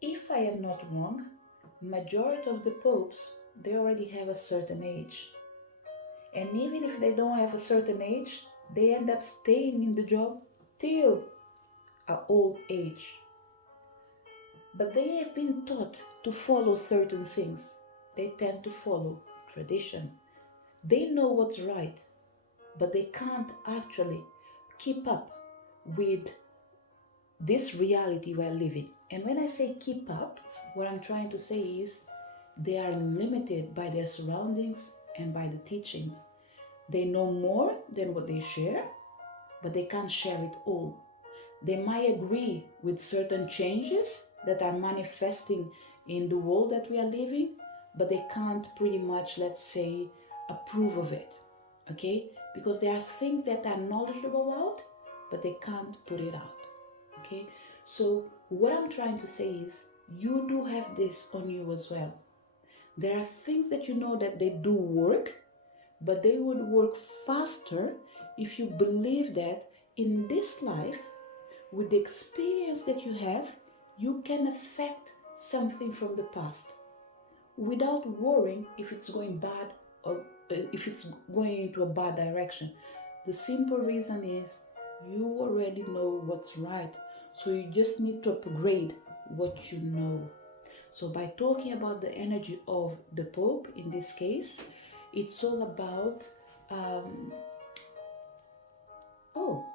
If I am not wrong, majority of the popes, they already have a certain age. And even if they don't have a certain age, they end up staying in the job till an old age. But they have been taught to follow certain things. They tend to follow tradition. They know what's right, but they can't actually keep up with this reality we're living. And when I say keep up, what I'm trying to say is they are limited by their surroundings and by the teachings. They know more than what they share, but they can't share it all. They might agree with certain changes that are manifesting in the world that we are living, but they can't pretty much, let's say, approve of it, okay? Because there are things that are knowledgeable about, but they can't put it out, okay? So what I'm trying to say is, you do have this on you as well. There are things that you know that they do work, but they would work faster if you believe that in this life, with the experience that you have, you can affect something from the past without worrying if it's going bad or if it's going into a bad direction. The simple reason is you already know what's right, so you just need to upgrade what you know. So by talking about the energy of the Pope in this case, it's all about oh,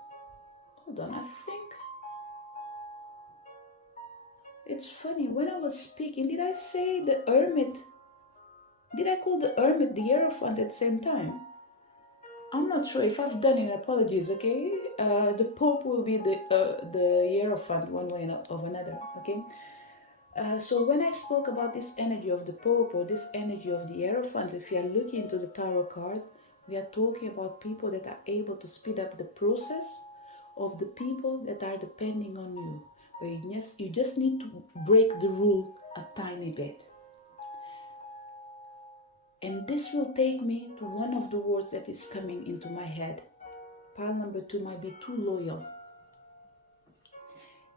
hold on, I think it's funny, when I was speaking, did I say the Hermit? Did I call the Hermit the Hierophant at the same time? I'm not sure. If I've done it, apologies, okay? The Pope will be the Hierophant one way or another, okay? So when I spoke about this energy of the Pope or this energy of the Hierophant, if you are looking into the tarot card, we are talking about people that are able to speed up the process of the people that are depending on you. But you just need to break the rule a tiny bit. And this will take me to one of the words that is coming into my head. Pile number 2 might be too loyal.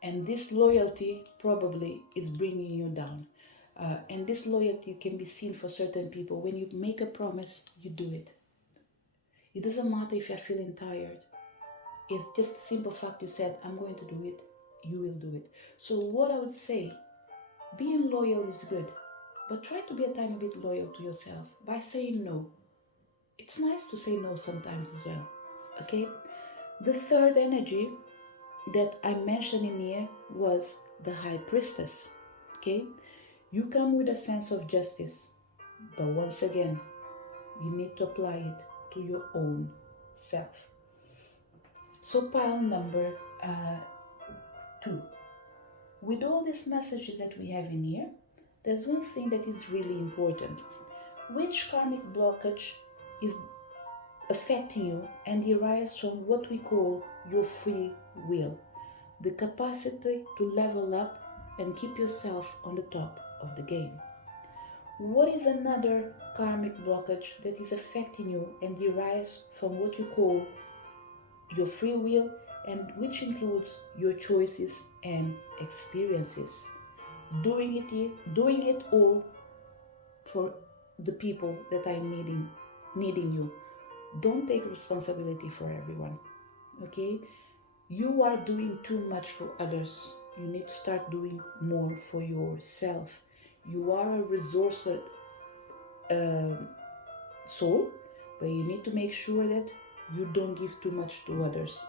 And this loyalty probably is bringing you down. And this loyalty can be seen for certain people. When you make a promise, you do it. It doesn't matter if you're feeling tired. It's just a simple fact you said, I'm going to do it. You will do it. So what I would say, being loyal is good, but try to be a tiny bit loyal to yourself by saying no. It's nice to say no sometimes as well, okay? The third energy that I mentioned in here was the High Priestess, okay? You come with a sense of justice, but once again, you need to apply it to your own self. So pile number 2. With all these messages that we have in here, there's one thing that is really important. Which karmic blockage is affecting you and derives from what we call your free will, the capacity to level up and keep yourself on the top of the game. What is another karmic blockage that is affecting you and derives from what you call your free will, and which includes your choices and experiences? Doing it all for the people that are needing you. Don't take responsibility for everyone. Okay? You are doing too much for others. You need to start doing more for yourself. You are a resourceful soul, but you need to make sure that you don't give too much to others.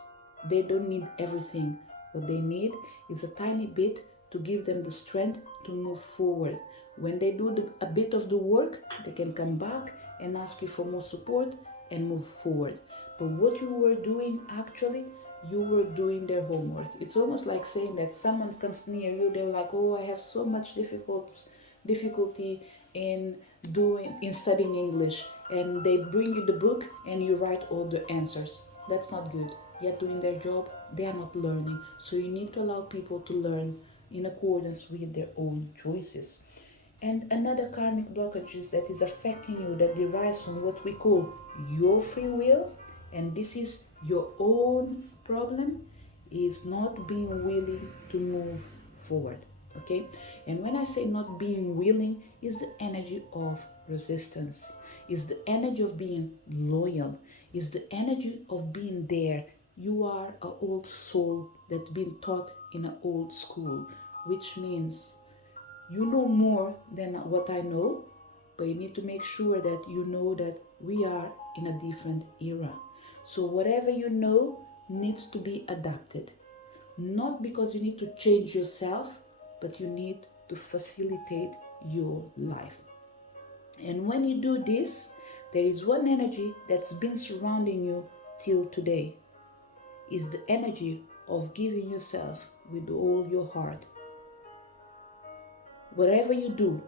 They don't need everything. What they need is a tiny bit to give them the strength to move forward. When they do a bit of the work, they can come back and ask you for more support and move forward. But what you were doing actually, you were doing their homework. It's almost like saying that someone comes near you, they're like, oh, I have so much difficulty in studying English, and they bring you the book and you write all the answers. That's not good. Yet doing their job, they are not learning. So you need to allow people to learn in accordance with their own choices. And another karmic blockage that is affecting you that derives from what we call your free will, and this is your own problem, is not being willing to move forward. Okay? And when I say not being willing, is the energy of resistance, is the energy of being loyal, is the energy of being there. You are an old soul that's been taught in an old school, which means you know more than what I know, but you need to make sure that you know that we are in a different era. So whatever you know needs to be adapted. Not because you need to change yourself, but you need to facilitate your life. And when you do this, there is one energy that's been surrounding you till today. Is the energy of giving yourself with all your heart. Whatever you do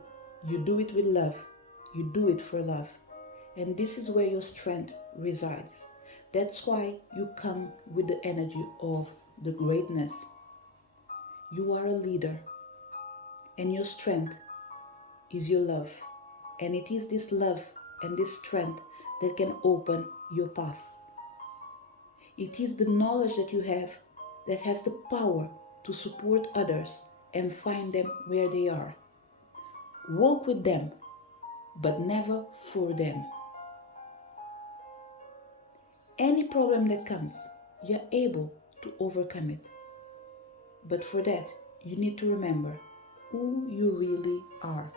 it with love. You do it for love. And this is where your strength resides. That's why you come with the energy of the greatness. You are a leader, and your strength is your love. And it is this love and this strength that can open your path. It is the knowledge that you have that has the power to support others and find them where they are. Walk with them, but never for them. Any problem that comes, you're able to overcome it. But for that, you need to remember who you really are.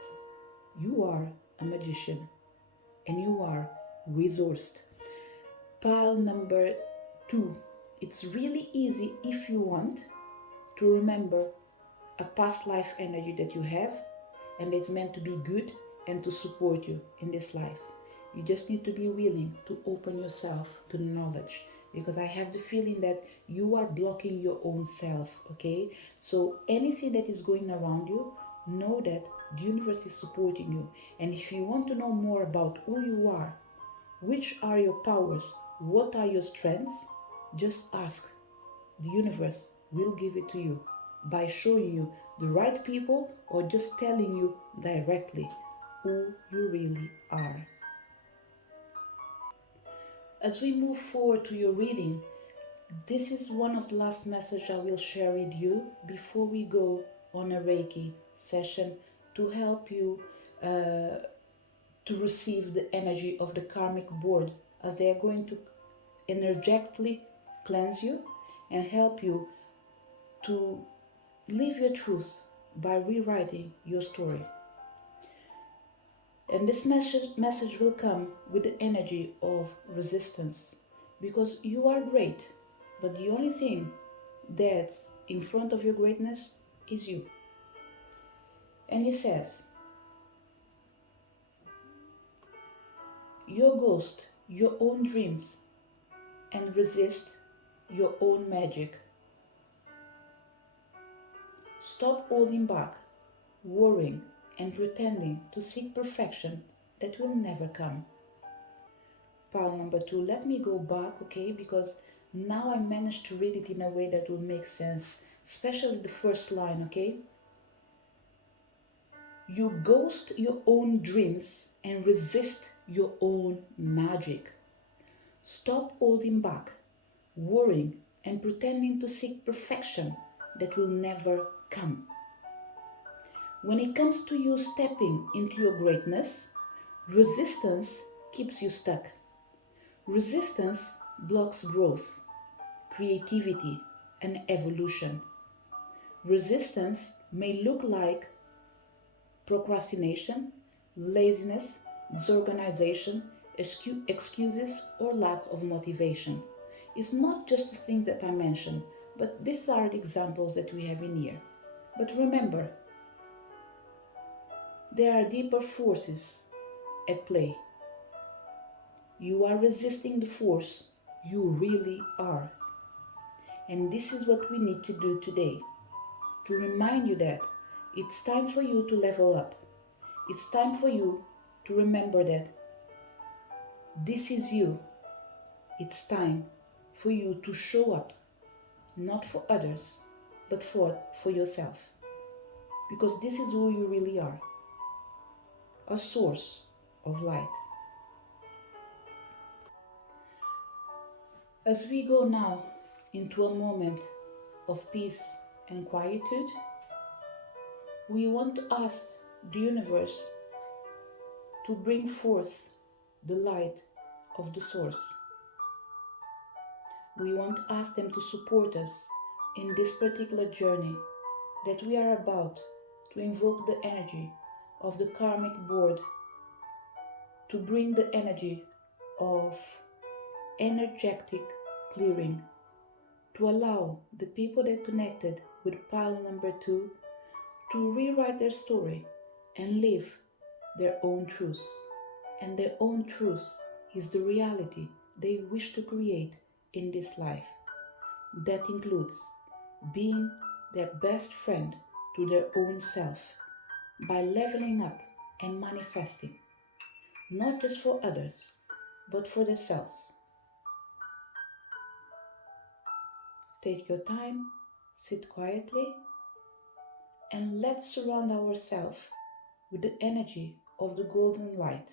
You are a magician, and you are resourced. Pile number 2. It's really easy, if you want, to remember a past life energy that you have, and it's meant to be good and to support you in this life. You just need to be willing to open yourself to knowledge, because I have the feeling that you are blocking your own self, okay? So anything that is going around you, know that the universe is supporting you. And if you want to know more about who you are, which are your powers, what are your strengths, just ask. The universe will give it to you by showing you the right people or just telling you directly who you really are. As we move forward to your reading, this is one of the last messages I will share with you before we go on a Reiki session to help you to receive the energy of the karmic board, as they are going to energetically cleanse you and help you to live your truth by rewriting your story. And this message will come with the energy of resistance, because you are great, but the only thing that's in front of your greatness is you. And he says, your ghost, your own dreams, and resist your own magic. Stop holding back, worrying, and pretending to seek perfection that will never come. pile number 2. Let me go back, okay, because now I managed to read it in a way that will make sense, especially the first line, okay? You ghost your own dreams and resist your own magic. Stop holding back, worrying, and pretending to seek perfection that will never come. When it comes to you stepping into your greatness, resistance keeps you stuck. Resistance blocks growth, creativity, and evolution. Resistance may look like procrastination, laziness, disorganization, excuses, or lack of motivation. It's not just the things that I mentioned, but these are the examples that we have in here. But remember, there are deeper forces at play. You are resisting the force you really are. And this is what we need to do today, to remind you that it's time for you to level up. It's time for you to remember that this is you. It's time for you to show up, not for others, but for yourself. Because this is who you really are, a source of light. As we go now into a moment of peace and quietude, we want to ask the universe to bring forth the light of the source. We want to ask them to support us in this particular journey that we are about to invoke the energy of the karmic board, to bring the energy of energetic clearing, to allow the people that connected with pile number 2 to rewrite their story and live their own truth. And their own truth is the reality they wish to create in this life. That includes being their best friend to their own self by leveling up and manifesting, not just for others, but for themselves. Take your time, sit quietly, and let's surround ourselves with the energy of the golden light.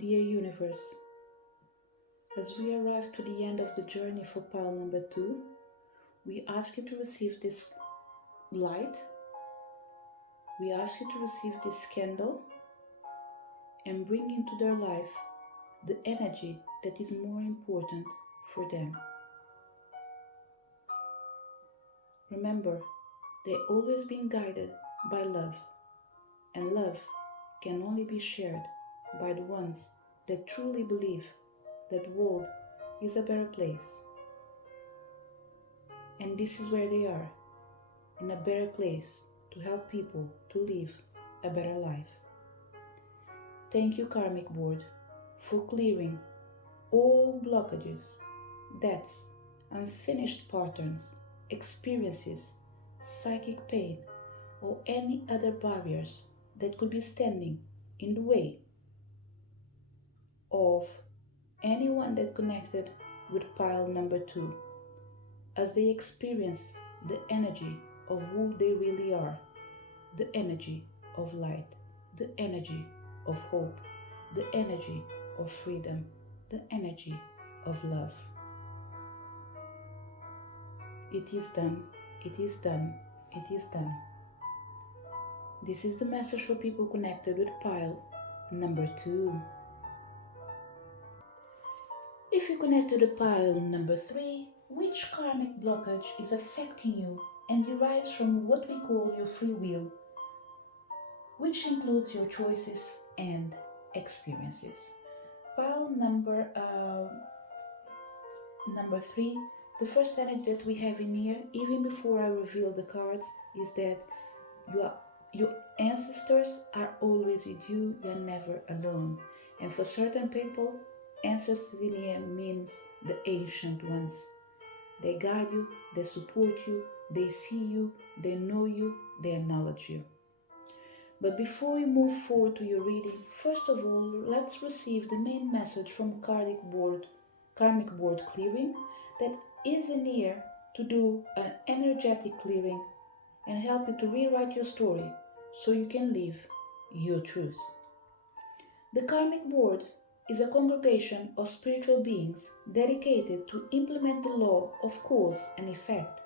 Dear universe, as we arrive to the end of the journey for pile number 2, we ask you to receive this light, we ask you to receive this candle and bring into their life the energy that is more important for them. Remember, they've always been guided by love, and love can only be shared by the ones that truly believe that the world is a better place. And this is where they are, in a better place to help people to live a better life. Thank you, Karmic Board, for clearing all blockages, debts, unfinished patterns, experiences, psychic pain, or any other barriers that could be standing in the way of anyone that connected with pile number 2, as they experience the energy of who they really are, the energy of light, the energy of hope, the energy of freedom, the energy of love. It is done, it is done, it is done. This is the message for people connected with pile number 2. If you connect to the pile number 3, which karmic blockage is affecting you and derives from what we call your free will, which includes your choices and experiences. Pile number 3, the first energy that we have in here, even before I reveal the cards, is that your ancestors are always with you, you're never alone. And for certain people, ancestors in here means the ancient ones. They guide you, they support you, they see you, they know you, they acknowledge you. But before we move forward to your reading, first of all, let's receive the main message from Karmic Board Clearing that is in here to do an energetic clearing and help you to rewrite your story so you can live your truth. The Karmic Board is a congregation of spiritual beings dedicated to implement the law of cause and effect.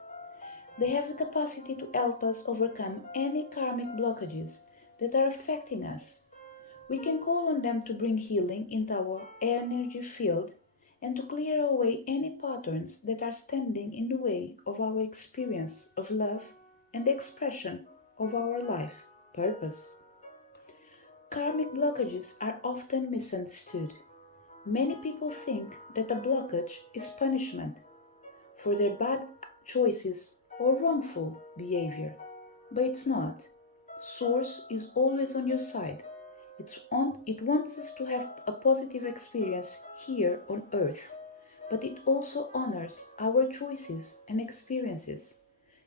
They have the capacity to help us overcome any karmic blockages that are affecting us. We can call on them to bring healing into our energy field and to clear away any patterns that are standing in the way of our experience of love and the expression of our life purpose. Karmic blockages are often misunderstood. Many people think that a blockage is punishment for their bad choices or wrongful behavior, but it's not. Source is always on your side. It wants us to have a positive experience here on earth, but it also honors our choices and experiences.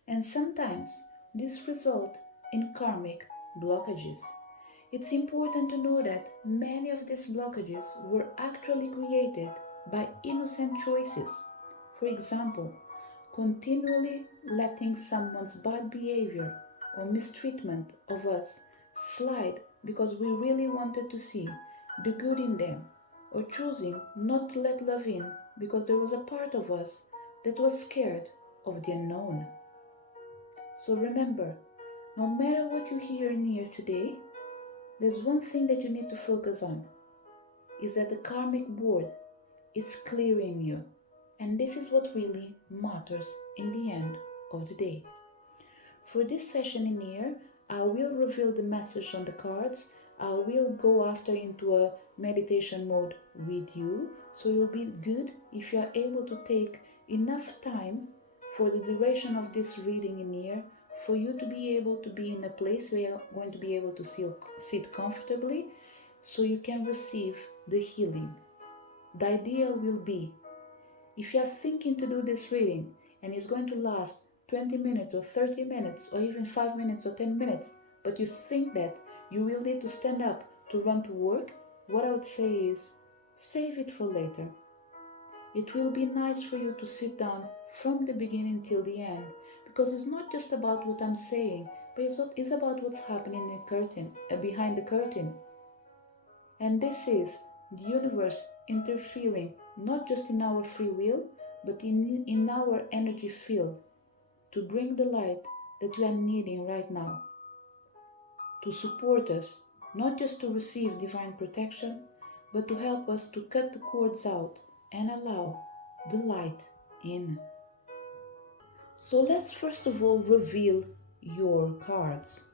And sometimes this results in karmic blockages. It's important to know that many of these blockages were actually created by innocent choices. For example, continually letting someone's bad behavior or mistreatment of us slide because we really wanted to see the good in them, or choosing not to let love in because there was a part of us that was scared of the unknown. So remember, no matter what you hear and hear today, there's one thing that you need to focus on, is that the Karmic Board is clearing you. And this is what really matters in the end of the day. For this session in here, I will reveal the message on the cards. I will go after into a meditation mode with you. So it will be good if you are able to take enough time for the duration of this reading in here for you to be able to be in a place where you're going to be able to sit comfortably so you can receive the healing. The ideal will be, if you are thinking to do this reading and it's going to last 20 minutes or 30 minutes or even 5 minutes or 10 minutes, but you think that you will need to stand up to run to work, what I would say is save it for later. It will be nice for you to sit down from the beginning till the end, because it's not just about what I'm saying, but it's about what's happening in the curtain, behind the curtain. And this is the universe interfering not just in our free will, but in our energy field to bring the light that we are needing right now, to support us, not just to receive divine protection, but to help us to cut the cords out and allow the light in. So let's first of all reveal your cards.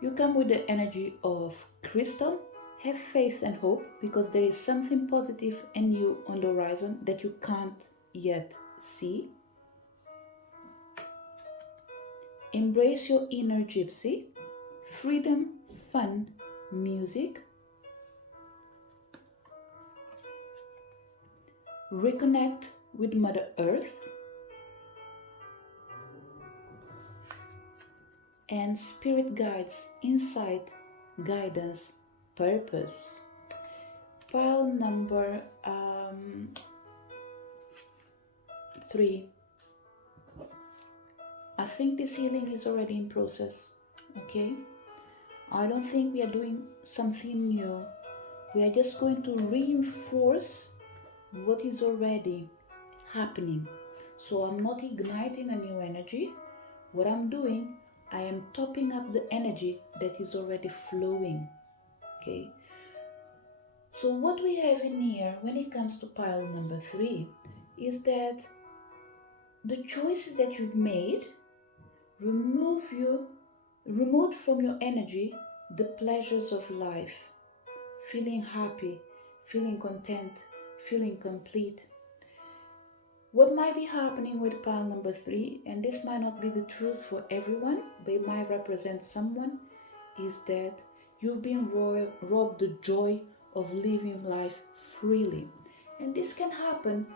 You come with the energy of crystal. Have faith and hope because there is something positive and new on the horizon that you can't yet see. Embrace your inner gypsy. Freedom, fun, music. Reconnect with Mother Earth. And spirit guides, insight, guidance, purpose. Pile number 3. I think this healing is already in process, okay? I don't think we are doing something new. We are just going to reinforce what is already happening. So I'm not igniting a new energy. What I'm doing, I am topping up the energy that is already flowing, okay? So what we have in here when it comes to pile number 3 is that the choices that you've made removed from your energy the pleasures of life, feeling happy, feeling content, feeling complete. What might be happening with pile number 3, and this might not be the truth for everyone, but it might represent someone, is that you've been robbed the joy of living life freely. And this can happen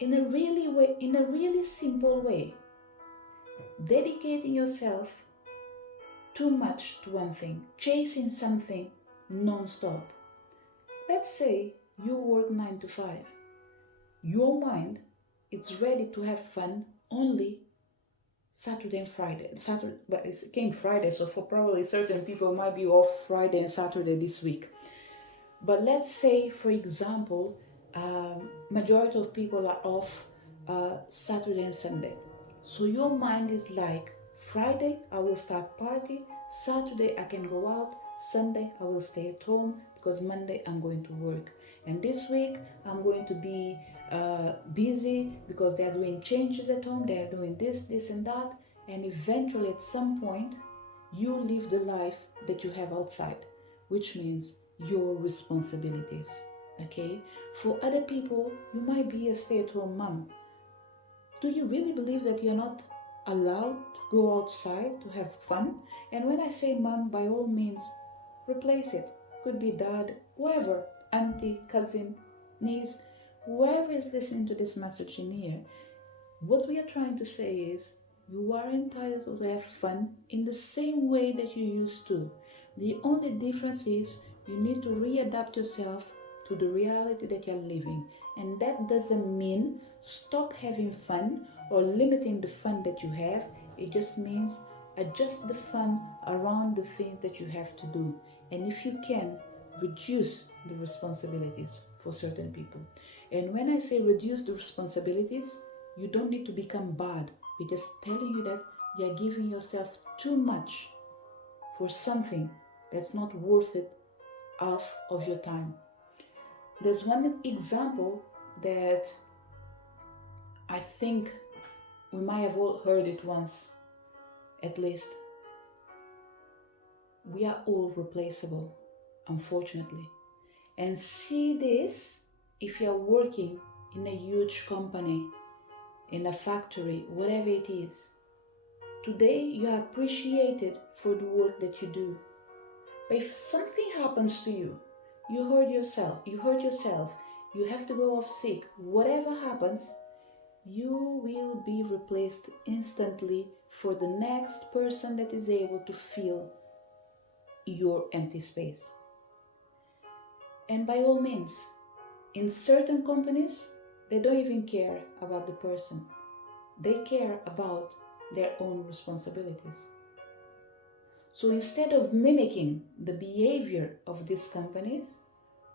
in a really simple way. Dedicating yourself too much to one thing, chasing something non-stop. Let's say you work 9 to 5. Your mind is ready to have fun only Saturday and Friday. But it came Friday, so for probably certain people it might be off Friday and Saturday this week. But let's say, for example, majority of people are off Saturday and Sunday. So your mind is like, Friday I will start party, Saturday I can go out, Sunday I will stay at home because Monday I'm going to work. And this week I'm going to be busy because they are doing changes at home, they are doing this and that. And eventually at some point you live the life that you have outside, which means your responsibilities, okay? For other people, you might be a stay-at-home mom. Do you really believe that you're not allowed to go outside to have fun? And when I say mom, by all means, replace it. Could be dad, whoever, auntie, cousin, niece, whoever is listening to this message in here. What we are trying to say is, you are entitled to have fun in the same way that you used to. The only difference is you need to readapt yourself to the reality that you're living. And that doesn't mean stop having fun or limiting the fun that you have. It just means adjust the fun around the things that you have to do. And if you can, reduce the responsibilities for certain people. And when I say reduce the responsibilities, you don't need to become bad. We're just telling you that you're giving yourself too much for something that's not worth it half of your time. There's one example that I think we might have all heard it once, at least. We are all replaceable, unfortunately. And see this if you're working in a huge company, in a factory, whatever it is. Today you are appreciated for the work that you do. But if something happens to you, you hurt yourself, you have to go off sick, whatever happens, you will be replaced instantly for the next person that is able to fill your empty space. And by all means, in certain companies, they don't even care about the person. They care about their own responsibilities. So instead of mimicking the behavior of these companies,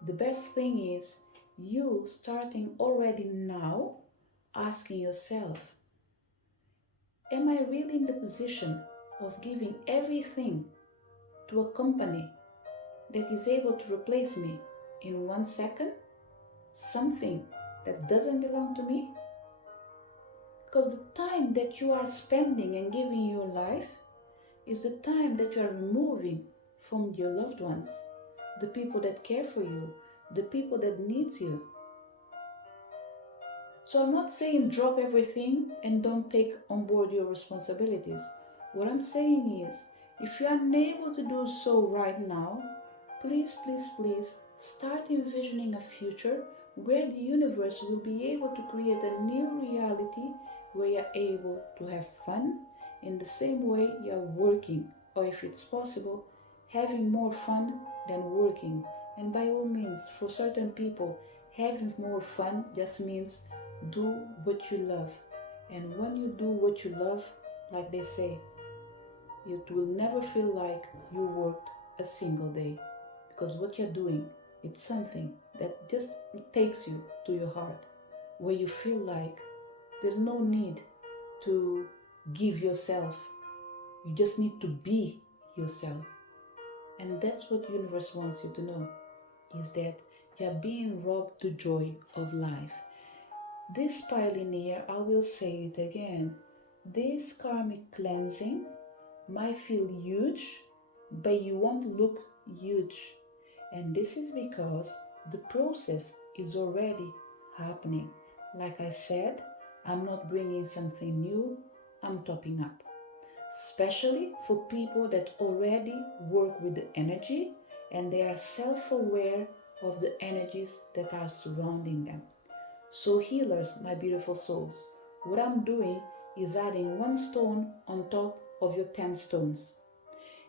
The best thing is you starting already now asking yourself, am I really in the position of giving everything to a company that is able to replace me in 1 second? Something that doesn't belong to me? Because the time that you are spending and giving your life is the time that you are removing from your loved ones, the people that care for you, the people that needs you. So I'm not saying drop everything and don't take on board your responsibilities. What I'm saying is, if you are unable to do so right now, please, please, please start envisioning a future where the universe will be able to create a new reality where you're able to have fun in the same way you're working, or if it's possible, having more fun than working. And by all means, for certain people, having more fun just means do what you love. And when you do what you love, like they say, it will never feel like you worked a single day, because what you're doing, it's something that just takes you to your heart, where you feel like there's no need to give yourself. You just need to be yourself. And that's what the universe wants you to know, is that you are being robbed the joy of life. This pioneer, I will say it again, this karmic cleansing might feel huge, but you won't look huge. And this is because the process is already happening. Like I said, I'm not bringing something new, I'm topping up. Especially for people that already work with the energy and they are self-aware of the energies that are surrounding them. So healers, my beautiful souls, what I'm doing is adding one stone on top of your 10 stones.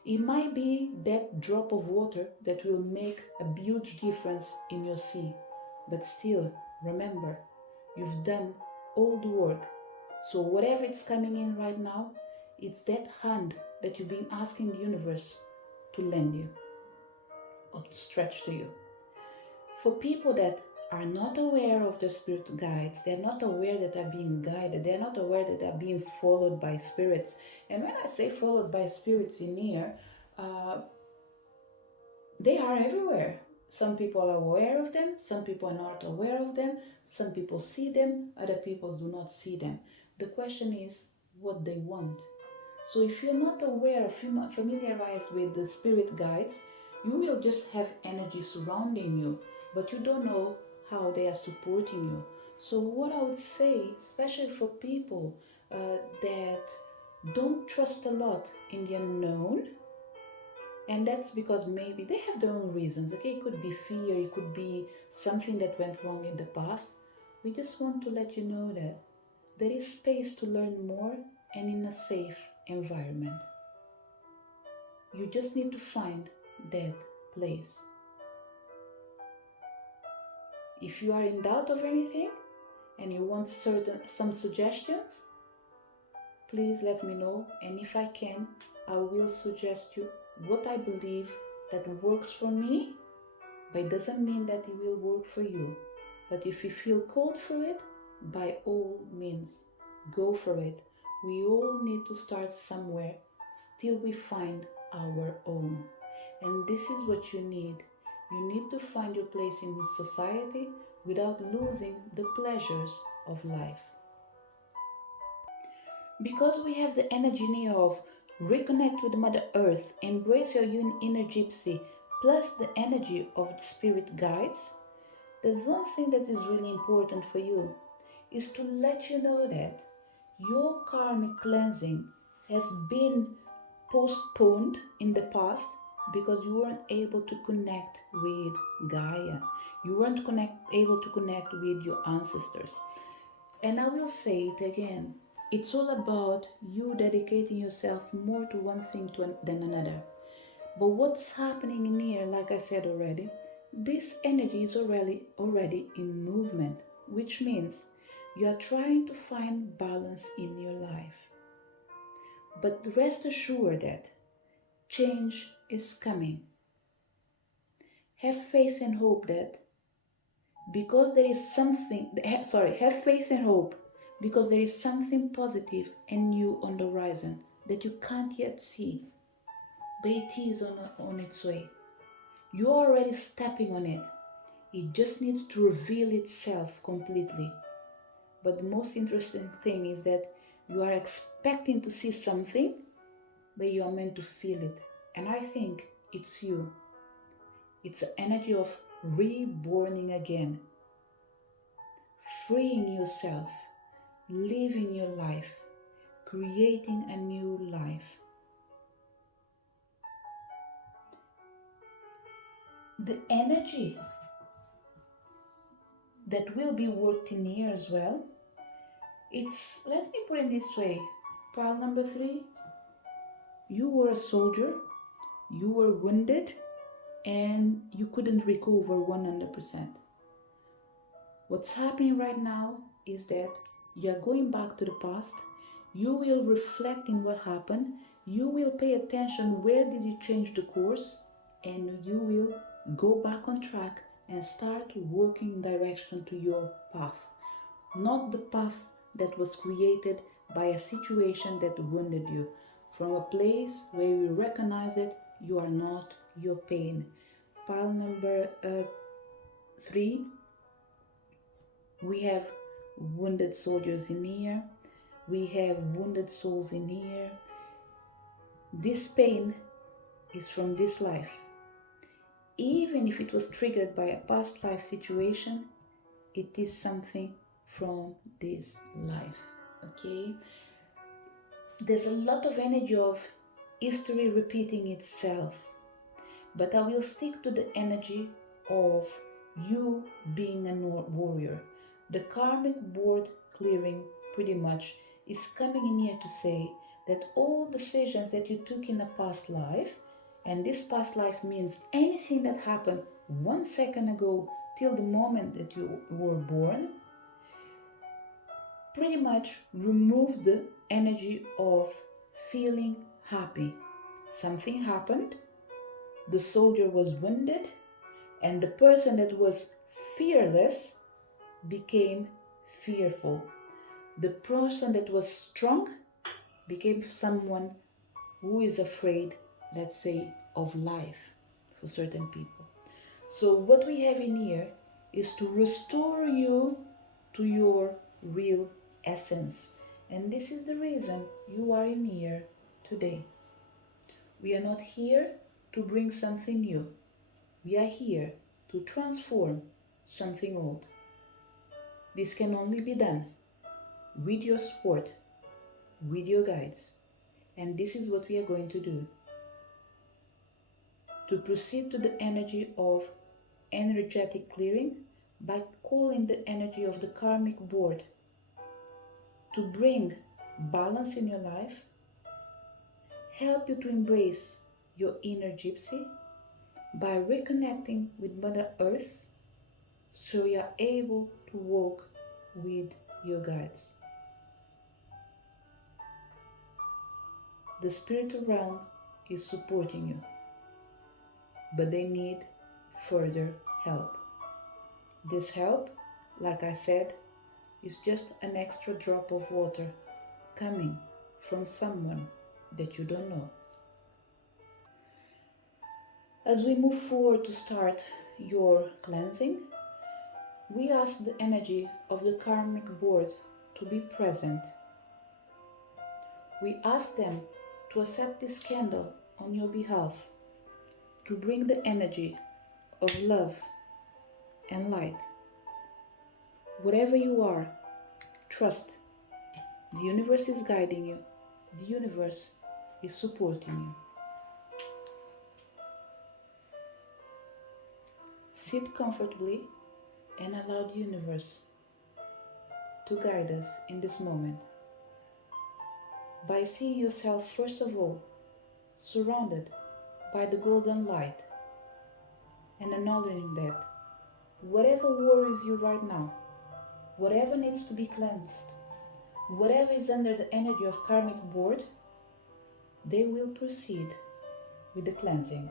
It might be that drop of water that will make a huge difference in your sea. But still, remember, you've done all the work. So whatever is coming in right now, it's that hand that you've been asking the universe to lend you or to stretch to you. For people that are not aware of their spirit guides, they're not aware that they're being guided, they're not aware that they're being followed by spirits. And when I say followed by spirits in here, they are everywhere. Some people are aware of them, some people are not aware of them, some people see them, other people do not see them. The question is what they want. So if you're not aware or familiarized with the spirit guides, you will just have energy surrounding you, but you don't know how they are supporting you. So what I would say, especially for people that don't trust a lot in the unknown, and that's because maybe they have their own reasons, okay? It could be fear, it could be something that went wrong in the past. We just want to let you know that there is space to learn more and in a safe environment. You just need to find that place. If you are in doubt of anything and you want some suggestions, please let me know, and if I can, I will suggest you what I believe that works for me, but it doesn't mean that it will work for you. But if you feel called for it, by all means, go for it. We all need to start somewhere till we find our own. And this is what you need. You need to find your place in society without losing the pleasures of life. Because we have the energy here of reconnect with Mother Earth, embrace your inner gypsy, plus the energy of the spirit guides, there's one thing that is really important for you, is to let you know that your karmic cleansing has been postponed in the past because you weren't able to connect with Gaia. You weren't able to connect with your ancestors. And I will say it again. It's all about you dedicating yourself more to one thing than another. But what's happening in here, like I said already, this energy is already in movement, which means you are trying to find balance in your life. But rest assured that change is coming. Have faith and hope that because there is something, have faith and hope because there is something positive and new on the horizon that you can't yet see, but it is on its way. You're already stepping on it. It just needs to reveal itself completely. But the most interesting thing is that you are expecting to see something, but you are meant to feel it. And I think it's you. It's the energy of reborning again, freeing yourself, living your life, creating a new life. The energy that will be worked in here as well, let me put it this way. Pile number 3, you were a soldier, you were wounded, and you couldn't recover 100%. What's happening right now is that you're going back to the past. You will reflect in what happened. You will pay attention where did you change the course, and you will go back on track and start walking in direction to your path. Not the path that was created by a situation that wounded you. From a place where you recognize that you are not your pain. Pile number 3, we have wounded soldiers in here. We have wounded souls in here. This pain is from this life. Even if it was triggered by a past life situation, it is something from this life, okay? There's a lot of energy of history repeating itself, but I will stick to the energy of you being a warrior. The karmic board clearing pretty much is coming in here to say that all decisions that you took in a past life, and this past life means anything that happened 1 second ago till the moment that you were born, pretty much remove the energy of feeling happy. Something happened, the soldier was wounded, and the person that was fearless became fearful. The person that was strong became someone who is afraid, let's say, of life for certain people. So what we have in here is to restore you to your real essence. And this is the reason you are in here today. We are not here to bring something new. We are here to transform something old. This can only be done with your support, with your guides. And this is what we are going to do. To proceed to the energy of energetic clearing by calling the energy of the karmic board to bring balance in your life, help you to embrace your inner gypsy by reconnecting with Mother Earth so you are able to walk with your guides. The spiritual realm is supporting you, but they need further help. This help, like I said, is just an extra drop of water coming from someone that you don't know. As we move forward to start your cleansing, we ask the energy of the karmic board to be present. We ask them to accept this candle on your behalf, to bring the energy of love and light. Wherever you are, trust. The universe is guiding you. The universe is supporting you. Sit comfortably and allow the universe to guide us in this moment by seeing yourself, first of all, surrounded by the golden light and acknowledging that whatever worries you right now, whatever needs to be cleansed, whatever is under the energy of karmic board, they will proceed with the cleansing.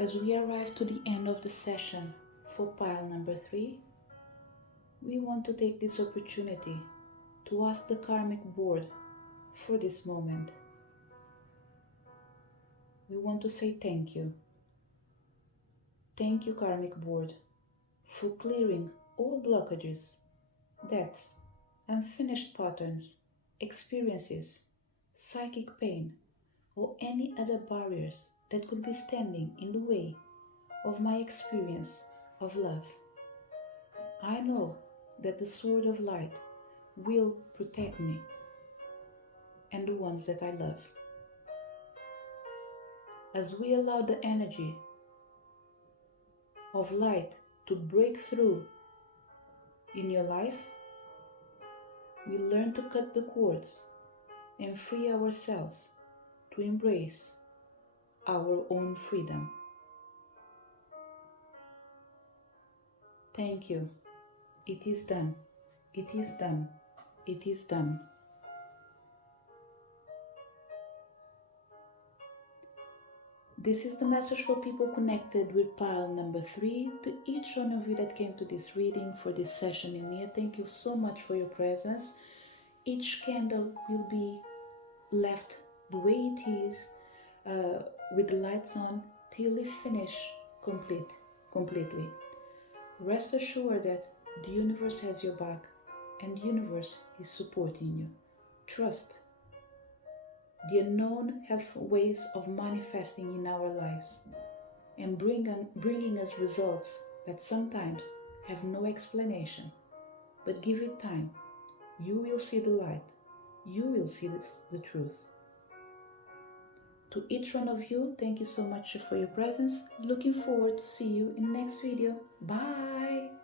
As we arrive to the end of the session for pile number 3, we want to take this opportunity to ask the karmic board for this moment. We want to say thank you. Thank you, karmic board, for clearing all blockages, deaths, unfinished patterns, experiences, psychic pain, or any other barriers that could be standing in the way of my experience of love. I know that the sword of light will protect me and the ones that I love. As we allow the energy of light to break through in your life, we learn to cut the cords and free ourselves to embrace our own freedom. Thank you. It is done. It is done. It is done. This is the message for people connected with pile number 3. To each one of you that came to this reading for this session in here, thank you so much for your presence. Each candle will be left the way it is, with the lights on till they finish completely. Rest assured that the universe has your back and the universe is supporting you. Trust. The unknown has ways of manifesting in our lives and bringing us results that sometimes have no explanation. But give it time. You will see the light. You will see the truth. To each one of you, thank you so much for your presence. Looking forward to see you in the next video. Bye!